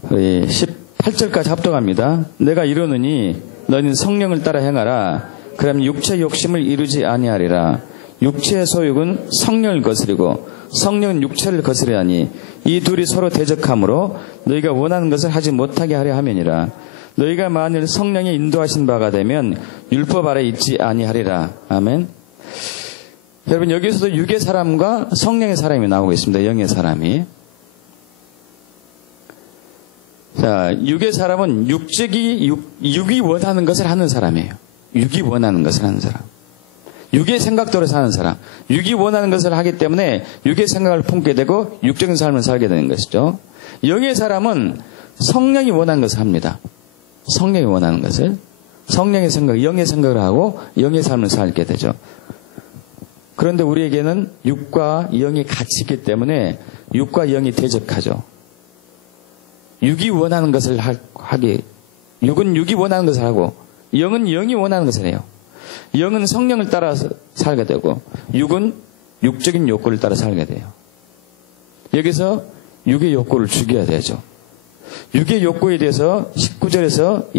18절까지 합독합니다. 내가 이르노니 너희는 성령을 따라 행하라. 그러면 육체 욕심을 이루지 아니하리라. 육체의 소욕은 성령을 거스리고 성령은 육체를 거스리하니 이 둘이 서로 대적하므로 너희가 원하는 것을 하지 못하게 하려 함이니라. 너희가 만일 성령의 인도하신 바가 되면 율법 아래 있지 아니하리라. 아멘. 여러분, 여기서도 육의 사람과 성령의 사람이 나오고 있습니다. 영의 사람이. 자, 육의 사람은 육이 원하는 것을 하는 사람이에요. 육이 원하는 것을 하는 사람. 육의 생각대로 사는 사람. 육이 원하는 것을 하기 때문에 육의 생각을 품게 되고 육적인 삶을 살게 되는 것이죠. 영의 사람은 성령이 원하는 것을 합니다. 성령이 원하는 것을. 성령의 생각, 영의 생각을 하고 영의 삶을 살게 되죠. 그런데 우리에게는 육과 영이 같이 있기 때문에 육과 영이 대적하죠. 육이 원하는 것을 육은 육이 원하는 것을 하고 영은 영이 원하는 것을 해요. 영은 성령을 따라서 살게 되고 육은 육적인 욕구를 따라 살게 돼요. 여기서 육의 욕구를 죽여야 되죠. 육의 욕구에 대해서 19절에서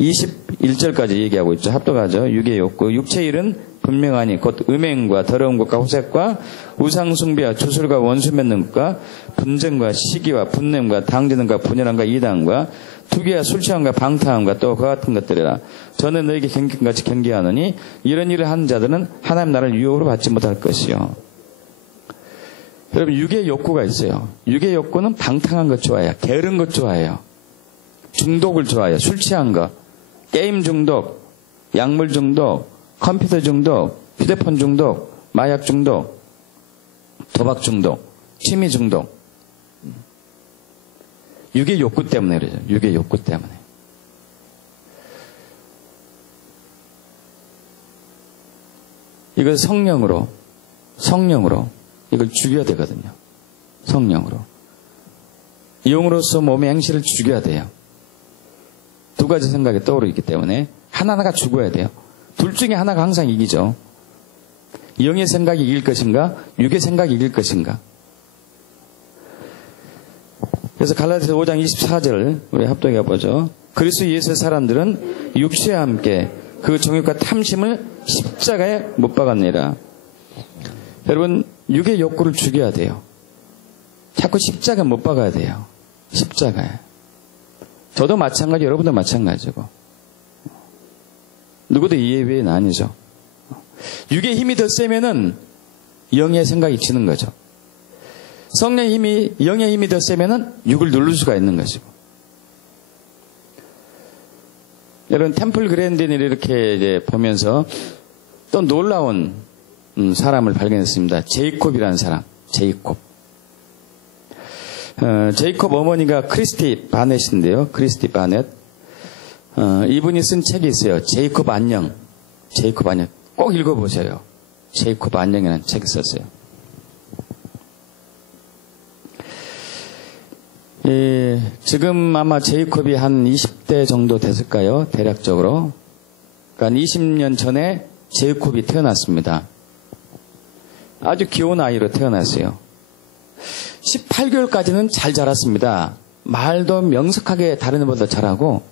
21절까지 얘기하고 있죠. 합독하죠. 육의 욕구. 육체의 일은 분명하니 곧 음행과 더러운 것과 호색과 우상숭배와 주술과 원수 맺는 것과 분쟁과 시기와 분냄과 당지는과 분열함과 이단과 투기와 술 취함과 방탕함과 또 그와 같은 것들이라. 저는 너에게 경계같이 경계하노니 이런 일을 하는 자들은 하나님 나라를 유혹으로 받지 못할 것이요. 여러분, 육의 욕구가 있어요. 육의 욕구는 방탕한 것 좋아해요. 게으른 것 좋아해요. 중독을 좋아해요. 술 취한 것, 게임 중독, 약물 중독, 컴퓨터 중독, 휴대폰 중독, 마약 중독, 도박 중독, 취미 중독. 육의 욕구 때문에 그러죠. 육의 욕구 때문에. 이걸 성령으로 이걸 죽여야 되거든요. 성령으로. 영으로서 몸의 행실을 죽여야 돼요. 두 가지 생각이 떠오르기 때문에 하나가 죽어야 돼요. 둘 중에 하나가 항상 이기죠. 영의 생각이 이길 것인가, 육의 생각이 이길 것인가. 그래서 갈라디아서 5장 24절 우리 합독해 보죠. 그리스도 예수의 사람들은 육체와 함께 그 정욕과 탐심을 십자가에 못 박았느니라. 여러분, 육의 욕구를 죽여야 돼요. 자꾸 십자가에 못 박아야 돼요. 십자가에. 저도 마찬가지, 여러분도 마찬가지고. 누구도 예외는 아니죠. 육의 힘이 더 세면은 영의 생각이 지는 거죠. 성령의 힘이, 영의 힘이 더 세면은 육을 누를 수가 있는 것이고. 여러분, 템플 그랜딘을 이렇게 이제 보면서 또 놀라운 사람을 발견했습니다. 제이콥이라는 사람, 제이콥. 제이콥 어머니가 크리스티 바넷인데요. 크리스티 바넷. 이분이 쓴 책이 있어요. 제이콥 안녕. 제이콥 안녕. 꼭 읽어보세요. 제이콥 안녕이라는 책을 썼어요. 지금 아마 제이콥이 한 20대 정도 됐을까요? 대략적으로. 그러니까 20년 전에 제이콥이 태어났습니다. 아주 귀여운 아이로 태어났어요. 18개월까지는 잘 자랐습니다. 말도 명석하게 다른 애보다 잘하고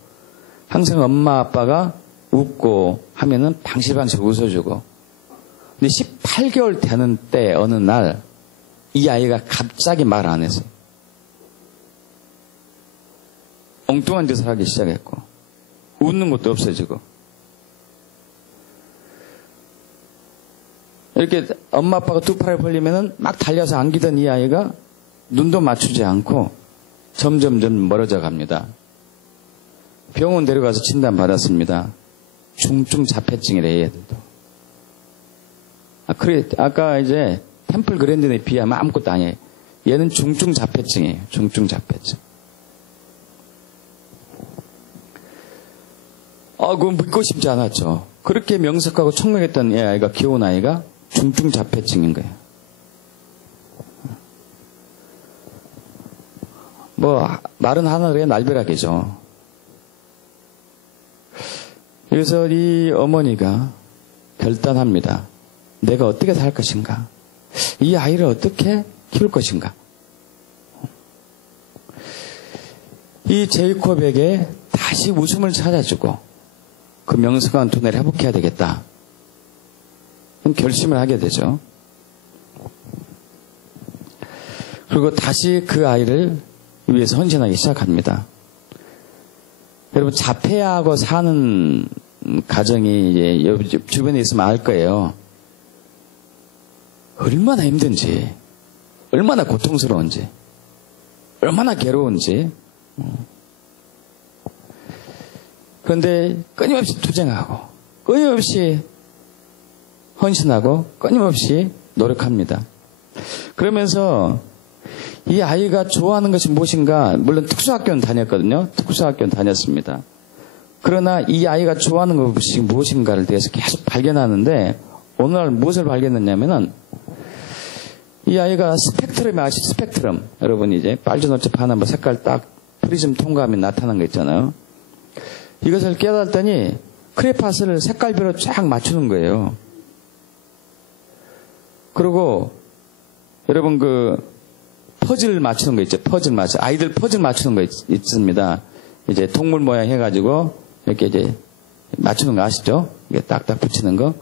항상 엄마 아빠가 웃고 하면은 방실방실 웃어주고. 근데 18개월 되는 때 어느 날 이 아이가 갑자기 말 안 했어요. 엉뚱한 짓을 하기 시작했고 웃는 것도 없어지고. 이렇게 엄마 아빠가 두 팔을 벌리면은 막 달려서 안기던 이 아이가 눈도 맞추지 않고 점점점 멀어져 갑니다. 병원 데려가서 진단 받았습니다. 중증 자폐증이래, 얘들도. 아까 이제 템플 그랜딘에 비하면 아무것도 아니에요. 얘는 중증 자폐증이에요. 중증 자폐증. 그건 믿고 싶지 않았죠. 그렇게 명석하고 청명했던 이 아이가, 귀여운 아이가 중증 자폐증인 거예요. 말은 하늘의 날벼락이죠. 그래서 이 어머니가 결단합니다. 내가 어떻게 살 것인가? 이 아이를 어떻게 키울 것인가? 이 제이콥에게 다시 웃음을 찾아주고 그 명석한 두뇌를 회복해야 되겠다. 결심을 하게 되죠. 그리고 다시 그 아이를 위해서 헌신하기 시작합니다. 여러분, 자폐하고 사는 가정이 이제 주변에 있으면 알 거예요. 얼마나 힘든지, 얼마나 고통스러운지, 얼마나 괴로운지. 그런데 끊임없이 투쟁하고, 끊임없이 헌신하고, 끊임없이 노력합니다. 그러면서 이 아이가 좋아하는 것이 무엇인가, 물론 특수학교는 다녔거든요. 특수학교는 다녔습니다. 그러나 이 아이가 좋아하는 것이 무엇인가를 대해서 계속 발견하는데, 어느 날 무엇을 발견했냐면은, 이 아이가 스펙트럼이 아시 스펙트럼. 여러분 이제 빨주노초 파남보 색깔 딱 프리즘 통과하면 나타나는 거 있잖아요. 이것을 깨달았더니 크레파스를 색깔별로 쫙 맞추는 거예요. 그리고 여러분 그 퍼즐 맞추는 거 있죠. 퍼즐 맞추. 아이들 퍼즐 맞추는 거 있습니다. 이제 동물 모양 해가지고 이렇게 이제 맞추는 거 아시죠? 이게 딱딱 붙이는 거.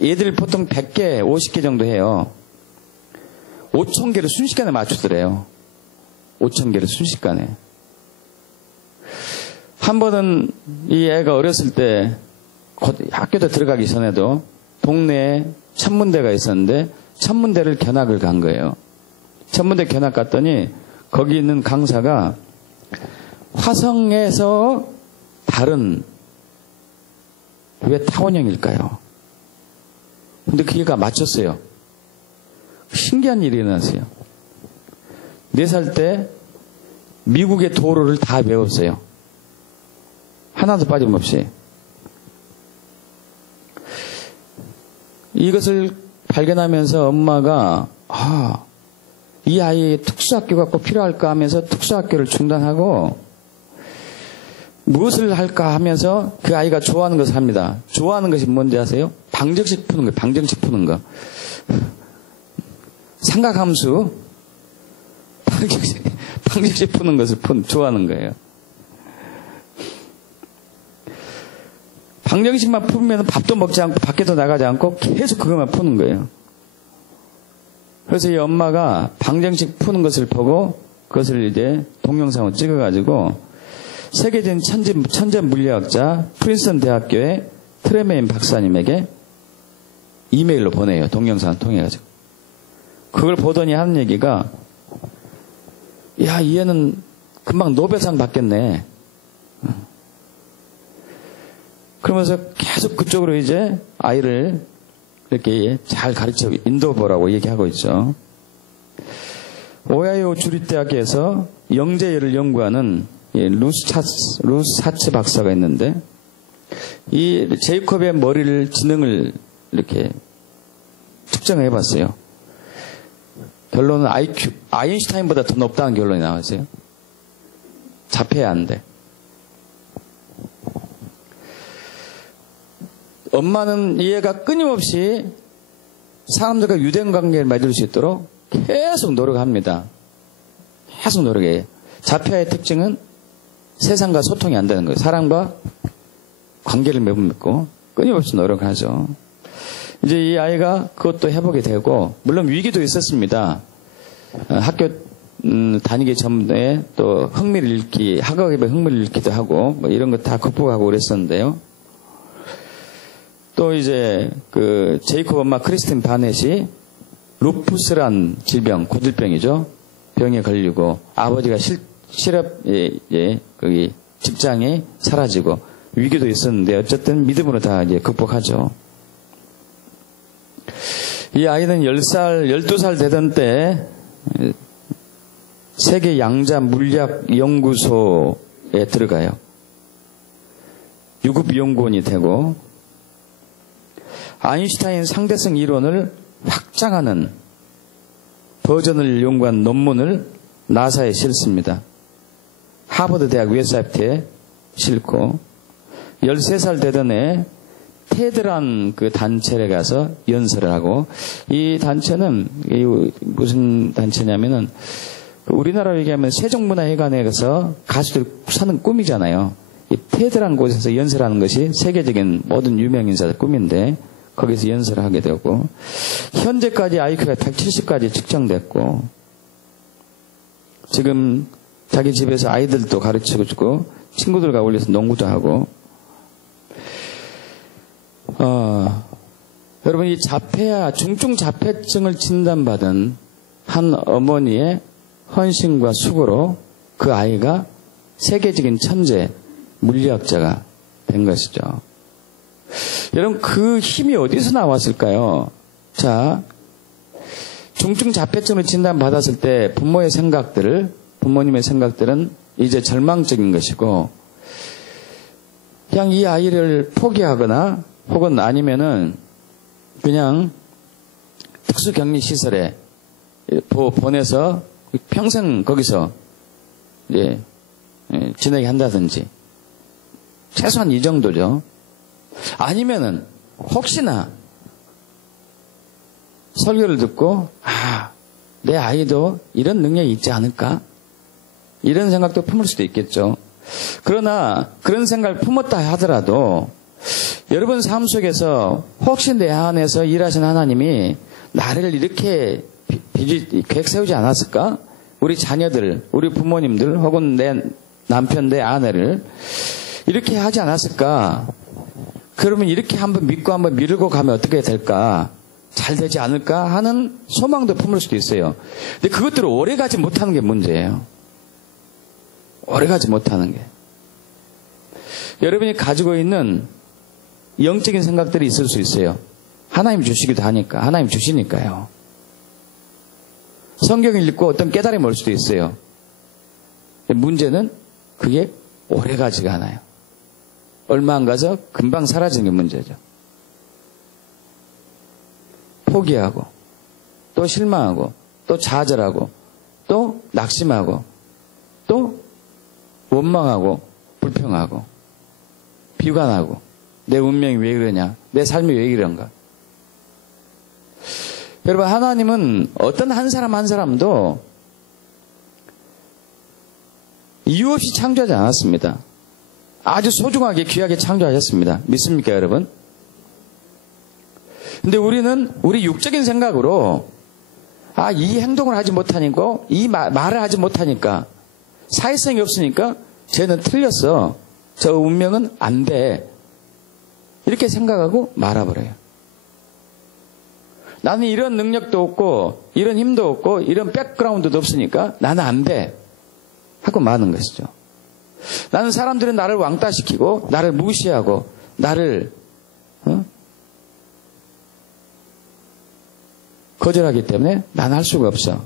얘들 보통 100개, 50개 정도 해요. 5,000개를 순식간에 맞추더래요. 5,000개를 순식간에. 한 번은 이 애가 어렸을 때 학교도 들어가기 전에도 동네에 천문대가 있었는데 천문대를 견학을 간 거예요. 천문대 견학 갔더니 거기 있는 강사가 화성에서 다른 왜 타원형일까요? 근데 그게가 맞췄어요. 신기한 일이 일어났어요. 4살 때 미국의 도로를 다 외웠어요. 하나도 빠짐없이. 이것을 발견하면서 엄마가 이 아이의 특수학교가 꼭 필요할까 하면서 특수학교를 중단하고 무엇을 할까 하면서 그 아이가 좋아하는 것을 합니다. 좋아하는 것이 뭔지 아세요? 방정식 푸는 거예요. 방정식 푸는 거. 삼각함수 방정식 푸는 것을 좋아하는 거예요. 방정식만 풀면 밥도 먹지 않고 밖에도 나가지 않고 계속 그것만 푸는 거예요. 그래서 이 엄마가 방정식 푸는 것을 보고 그것을 이제 동영상으로 찍어가지고 세계적인 천재 물리학자 프린스턴 대학교의 트레메인 박사님에게 이메일로 보내요. 동영상을 통해가지고. 그걸 보더니 하는 얘기가, 야, 이 애는 금방 노벨상 받겠네. 그러면서 계속 그쪽으로 이제 아이를 이렇게 잘 가르쳐 인도보라고 얘기하고 있죠. 오하이오 주립대학교에서 영재열을 연구하는 루스 사츠 박사가 있는데, 이 제이콥의 머리를 지능을 이렇게 측정해 봤어요. 결론은 IQ, 아인슈타인보다 더 높다는 결론이 나왔어요. 잡혀야 안 돼. 엄마는 이 애가 끊임없이 사람들과 유대인 관계를 맺을 수 있도록 계속 노력합니다. 계속 노력해요. 자폐아의 특징은 세상과 소통이 안 되는 거예요. 사람과 관계를 맺고 끊임없이 노력하죠. 이제 이 아이가 그것도 해보게 되고, 물론 위기도 있었습니다. 학교 다니기 전에 또 흥미를 잃기, 학업에 흥미를 잃기도 하고 뭐 이런 거 다 극복하고 그랬었는데요. 또 이제 그 제이콥 엄마 크리스틴 바넷이 루푸스란 질병, 고질병이죠. 병에 걸리고 아버지가 실업 거기 직장이 사라지고 위기도 있었는데 어쨌든 믿음으로 다 이제 극복하죠. 이 아이는 10살, 12살 되던 때 세계 양자 물리학 연구소에 들어가요. 유급 연구원이 되고 아인슈타인 상대성 이론을 확장하는 버전을 연구한 논문을 나사에 실습니다. 하버드 대학 웹사이트에 싣고 13살 되던 해 테드란 그 단체에 가서 연설을 하고, 이 단체는 무슨 단체냐면은 우리나라로 얘기하면 세종문화회관에 가서 가수들 사는 꿈이잖아요. 이 테드란 곳에서 연설하는 것이 세계적인 모든 유명 인사들 꿈인데 거기서 연설을 하게 되고, 현재까지 IQ가 170까지 측정됐고, 지금 자기 집에서 아이들도 가르치고 주고 친구들과 어울려서 농구도 하고, 여러분, 이 자폐아, 중증 자폐증을 진단받은 한 어머니의 헌신과 수고로 그 아이가 세계적인 천재 물리학자가 된 것이죠. 여러분, 그 힘이 어디서 나왔을까요? 자, 중증 자폐증을 진단받았을 때 부모님의 생각들은 이제 절망적인 것이고, 그냥 이 아이를 포기하거나 혹은 아니면은 그냥 특수격리시설에 보내서 평생 거기서 지내게 한다든지, 최소한 이 정도죠. 아니면은 혹시나 설교를 듣고 내 아이도 이런 능력이 있지 않을까? 이런 생각도 품을 수도 있겠죠. 그러나 그런 생각을 품었다 하더라도 여러분 삶 속에서 혹시 내 안에서 일하신 하나님이 나를 이렇게 계획 세우지 않았을까? 우리 자녀들, 우리 부모님들 혹은 내 남편, 내 아내를 이렇게 하지 않았을까? 그러면 이렇게 한번 믿고 한번 미루고 가면 어떻게 될까? 잘 되지 않을까 하는 소망도 품을 수도 있어요. 근데 그것들을 오래가지 못하는 게 문제예요. 오래가지 못하는 게. 여러분이 가지고 있는 영적인 생각들이 있을 수 있어요. 하나님 주시기도 하니까. 하나님 주시니까요. 성경을 읽고 어떤 깨달음이 올 수도 있어요. 문제는 그게 오래가지가 않아요. 얼마 안 가서 금방 사라지는 게 문제죠. 포기하고 또 실망하고 또 좌절하고 또 낙심하고 또 원망하고 불평하고 비관하고 내 운명이 왜 그러냐, 내 삶이 왜 이런가. 여러분, 하나님은 어떤 한 사람 한 사람도 이유 없이 창조하지 않았습니다. 아주 소중하게 귀하게 창조하셨습니다. 믿습니까, 여러분? 근데 우리는 우리 육적인 생각으로 이 행동을 하지 못하니까, 이 말을 하지 못하니까, 사회성이 없으니까 쟤는 틀렸어, 저 운명은 안 돼, 이렇게 생각하고 말아버려요. 나는 이런 능력도 없고 이런 힘도 없고 이런 백그라운드도 없으니까 나는 안 돼 하고 마는 것이죠. 나는 사람들은 나를 왕따시키고 나를 무시하고 나를 거절하기 때문에 나는 할 수가 없어.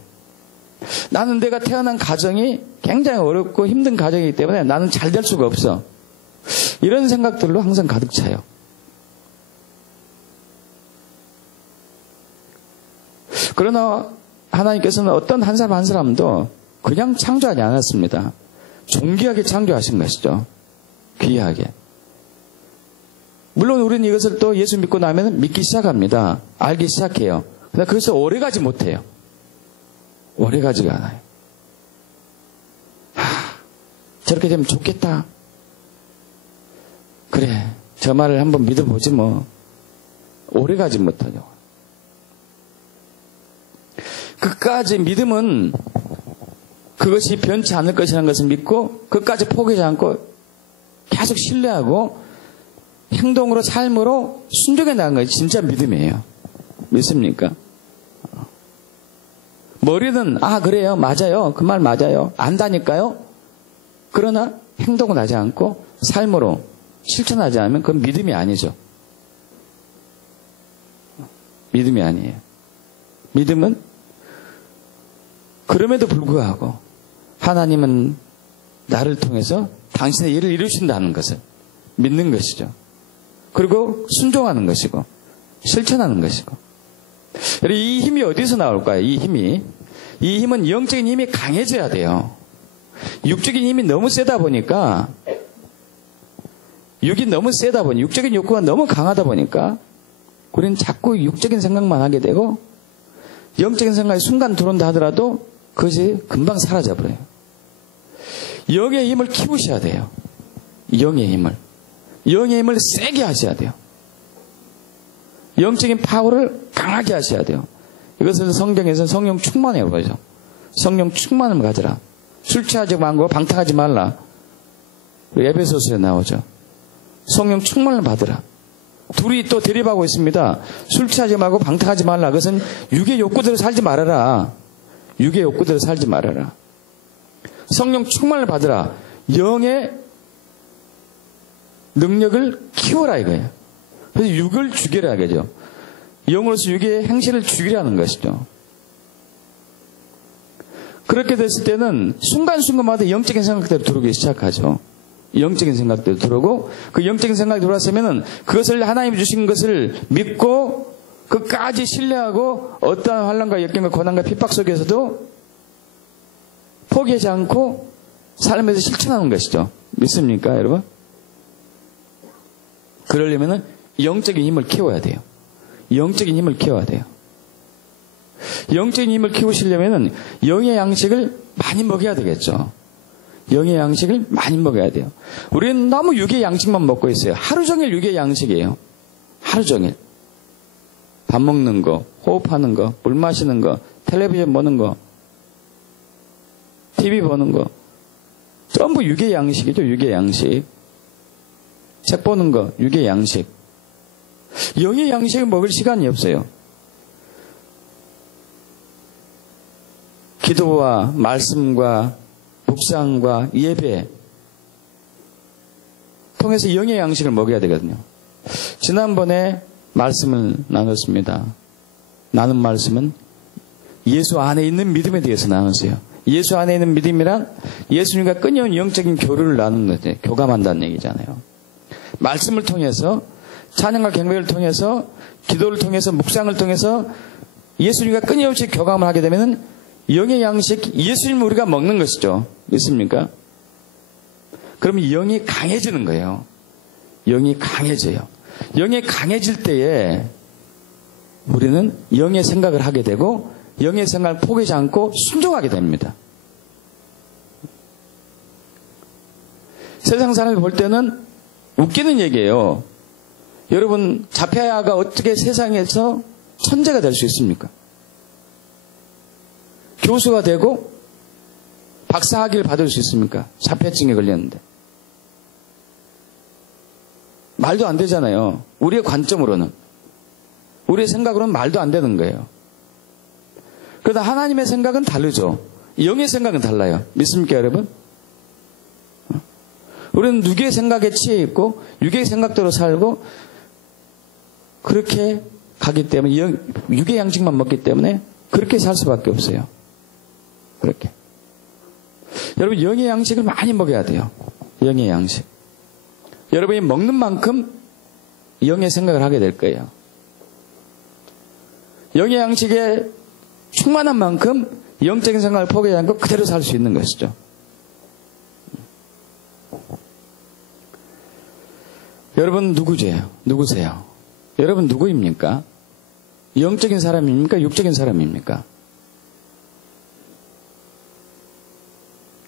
나는 내가 태어난 가정이 굉장히 어렵고 힘든 가정이기 때문에 나는 잘 될 수가 없어. 이런 생각들로 항상 가득 차요. 그러나 하나님께서는 어떤 한 사람 한 사람도 그냥 창조하지 않았습니다. 존귀하게 창조하신 것이죠. 귀하게. 물론 우리는 이것을 또 예수 믿고 나면 믿기 시작합니다. 알기 시작해요. 그러나 그래서 오래가지 못해요. 오래가지가 않아요. 저렇게 되면 좋겠다. 그래, 저 말을 한번 믿어보지 뭐. 오래가지 못하죠. 끝까지 믿음은 그것이 변치 않을 것이라는 것을 믿고 끝까지 포기하지 않고 계속 신뢰하고 행동으로 삶으로 순종해 나가는 것이 진짜 믿음이에요. 믿습니까? 머리는 그래요, 맞아요, 그 말 맞아요, 안다니까요. 그러나 행동을 하지 않고 삶으로 실천하지 않으면 그건 믿음이 아니죠. 믿음이 아니에요. 믿음은 그럼에도 불구하고 하나님은 나를 통해서 당신의 일을 이루신다는 것을 믿는 것이죠. 그리고 순종하는 것이고 실천하는 것이고. 이 힘이 어디서 나올까요? 이 힘은 영적인 힘이 강해져야 돼요. 육적인 힘이 너무 세다 보니까, 육적인 욕구가 너무 강하다 보니까 우리는 자꾸 육적인 생각만 하게 되고 영적인 생각이 순간 들어온다 하더라도 그것이 금방 사라져버려요. 영의 힘을 키우셔야 돼요. 영의 힘을 세게 하셔야 돼요. 영적인 파워를 강하게 하셔야 돼요. 이것을 성경에서 성령 충만이라고 그러죠. 성령 충만을 가져라. 술 취하지 말고 방탕하지 말라. 에베소서에 나오죠. 성령 충만을 받으라. 둘이 또 대립하고 있습니다. 술 취하지 말고 방탕하지 말라. 그것은 육의 욕구대로 살지 말아라. 육의 욕구대로 살지 말아라. 성령 충만을 받으라. 영의 능력을 키워라 이거예요. 그래서 육을 죽이라 이거죠. 영으로서 육의 행실을 죽이라는 것이죠. 그렇게 됐을 때는 순간순간마다 영적인 생각대로 들어오기 시작하죠. 영적인 생각대로 들어오고 그 영적인 생각이 들어왔으면은 그것을 하나님이 주신 것을 믿고 끝까지 신뢰하고 어떠한 환난과 역경과 고난과 핍박 속에서도 포기하지 않고 삶에서 실천하는 것이죠. 믿습니까, 여러분? 그러려면은 영적인 힘을 키워야 돼요. 영적인 힘을 키워야 돼요. 영적인 힘을 키우시려면은 영의 양식을 많이 먹여야 되겠죠. 영의 양식을 많이 먹어야 돼요. 우리는 너무 육의 양식만 먹고 있어요. 하루 종일 육의 양식이에요. 하루 종일. 밥 먹는 거, 호흡하는 거, 물 마시는 거, 텔레비전 보는 거, TV 보는 거. 전부 육의 양식이죠. 육의 양식. 책 보는 거, 육의 양식. 영의 양식을 먹을 시간이 없어요. 기도와 말씀과 묵상과 예배 통해서 영의 양식을 먹여야 되거든요. 지난번에 말씀을 나눴습니다. 나눈 말씀은 예수 안에 있는 믿음에 대해서 나눴어요. 예수 안에 있는 믿음이란 예수님과 끊임없는 영적인 교류를 나누는 거죠. 교감한다는 얘기잖아요. 말씀을 통해서 찬양과 경배를 통해서 기도를 통해서 묵상을 통해서 예수님과 끊임없이 교감을 하게 되면은 영의 양식, 예수님을 우리가 먹는 것이죠. 믿습니까? 그러면 영이 강해지는 거예요. 영이 강해져요. 영이 강해질 때에 우리는 영의 생각을 하게 되고 영의 생각을 포기하지 않고 순종하게 됩니다. 세상 사람이 볼 때는 웃기는 얘기예요. 여러분, 자폐아가 어떻게 세상에서 천재가 될 수 있습니까? 교수가 되고 박사학위를 받을 수 있습니까? 자폐증에 걸렸는데. 말도 안 되잖아요. 우리의 관점으로는. 우리의 생각으로는 말도 안 되는 거예요. 그러나 하나님의 생각은 다르죠. 영의 생각은 달라요. 믿습니까, 여러분? 우리는 육의 생각에 취해 있고 육의 생각대로 살고 그렇게 가기 때문에 육의 양식만 먹기 때문에 그렇게 살 수밖에 없어요. 그렇게. 여러분, 영의 양식을 많이 먹어야 돼요. 영의 양식. 여러분이 먹는 만큼 영의 생각을 하게 될 거예요. 영의 양식에 충만한 만큼 영적인 생각을 포기하지 않고 그대로 살 수 있는 것이죠. 여러분 누구세요? 여러분 누구입니까? 영적인 사람입니까? 육적인 사람입니까?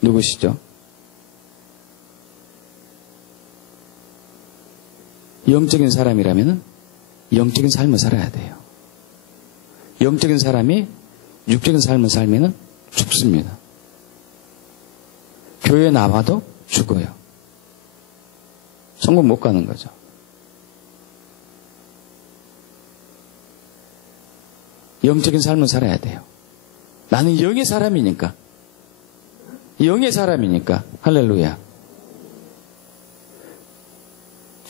누구시죠? 영적인 사람이라면 영적인 삶을 살아야 돼요. 영적인 사람이 육적인 삶을 살면 죽습니다. 교회에 나와도 죽어요. 천국 못 가는 거죠. 영적인 삶을 살아야 돼요. 나는 영의 사람이니까. 영의 사람이니까. 할렐루야.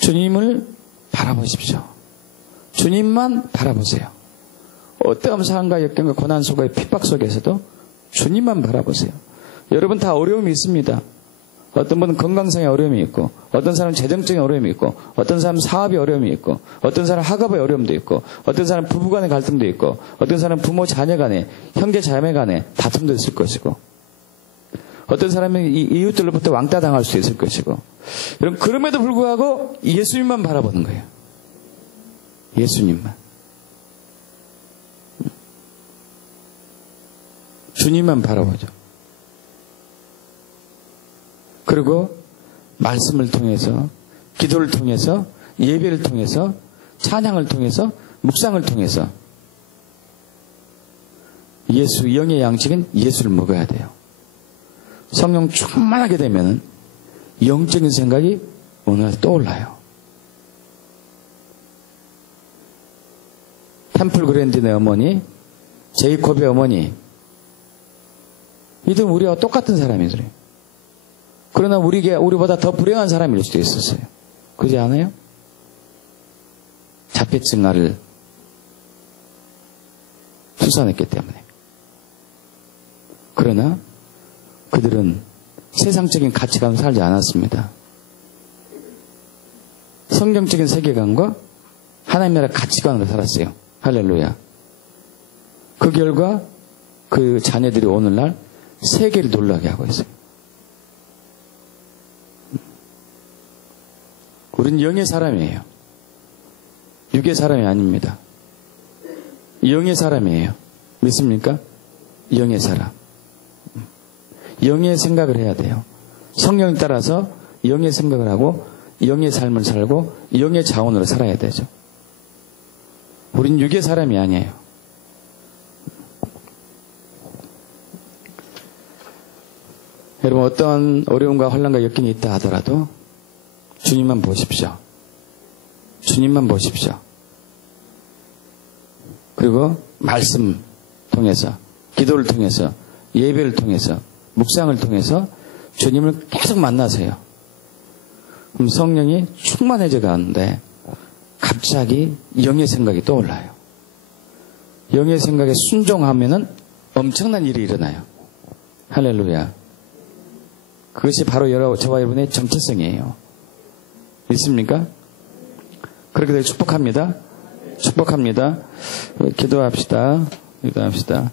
주님을 바라보십시오. 주님만 바라보세요. 어떠한 상황과 역경과 고난 속의 핍박 속에서도 주님만 바라보세요. 여러분 다 어려움이 있습니다. 어떤 분은 건강상의 어려움이 있고, 어떤 사람은 재정적인 어려움이 있고, 어떤 사람은 사업의 어려움이 있고, 어떤 사람은 학업의 어려움도 있고, 어떤 사람은 부부 간의 갈등도 있고, 어떤 사람은 부모 자녀 간에, 형제 자매 간에 다툼도 있을 것이고, 어떤 사람은 이웃들로부터 왕따 당할 수 있을 것이고, 여러분 그럼에도 불구하고 예수님만 바라보는 거예요. 예수님만. 주님만 바라보죠. 그리고 말씀을 통해서, 기도를 통해서, 예배를 통해서, 찬양을 통해서, 묵상을 통해서 예수, 영의 양식은 예수를 먹어야 돼요. 성령 충만하게 되면 영적인 생각이 어느 날 떠올라요. 템플 그랜딘의 어머니, 제이콥의 어머니, 이들은 우리와 똑같은 사람이더래요. 그러나 우리보다 더 불행한 사람일 수도 있었어요. 그렇지 않아요? 자폐증아를 수산했기 때문에. 그러나 그들은 세상적인 가치관을 살지 않았습니다. 성경적인 세계관과 하나님의 나라 가치관으로 살았어요. 할렐루야. 그 결과 그 자녀들이 오늘날 세계를 놀라게 하고 있어요. 우리는 영의 사람이에요. 육의 사람이 아닙니다. 영의 사람이에요. 믿습니까? 영의 사람. 영의 생각을 해야 돼요. 성령에 따라서 영의 생각을 하고 영의 삶을 살고 영의 자원으로 살아야 되죠. 우린 육의 사람이 아니에요. 여러분, 어떤 어려움과 혼란과 역경이 있다 하더라도 주님만 보십시오. 주님만 보십시오. 그리고 말씀 통해서, 기도를 통해서, 예배를 통해서, 묵상을 통해서 주님을 계속 만나세요. 그럼 성령이 충만해져 가는데 갑자기 영의 생각이 떠올라요. 영의 생각에 순종하면은 엄청난 일이 일어나요. 할렐루야. 그것이 바로 저와 여러분의 정체성이에요. 믿습니까? 그렇게 되길 축복합니다. 축복합니다. 기도합시다. 기도합시다.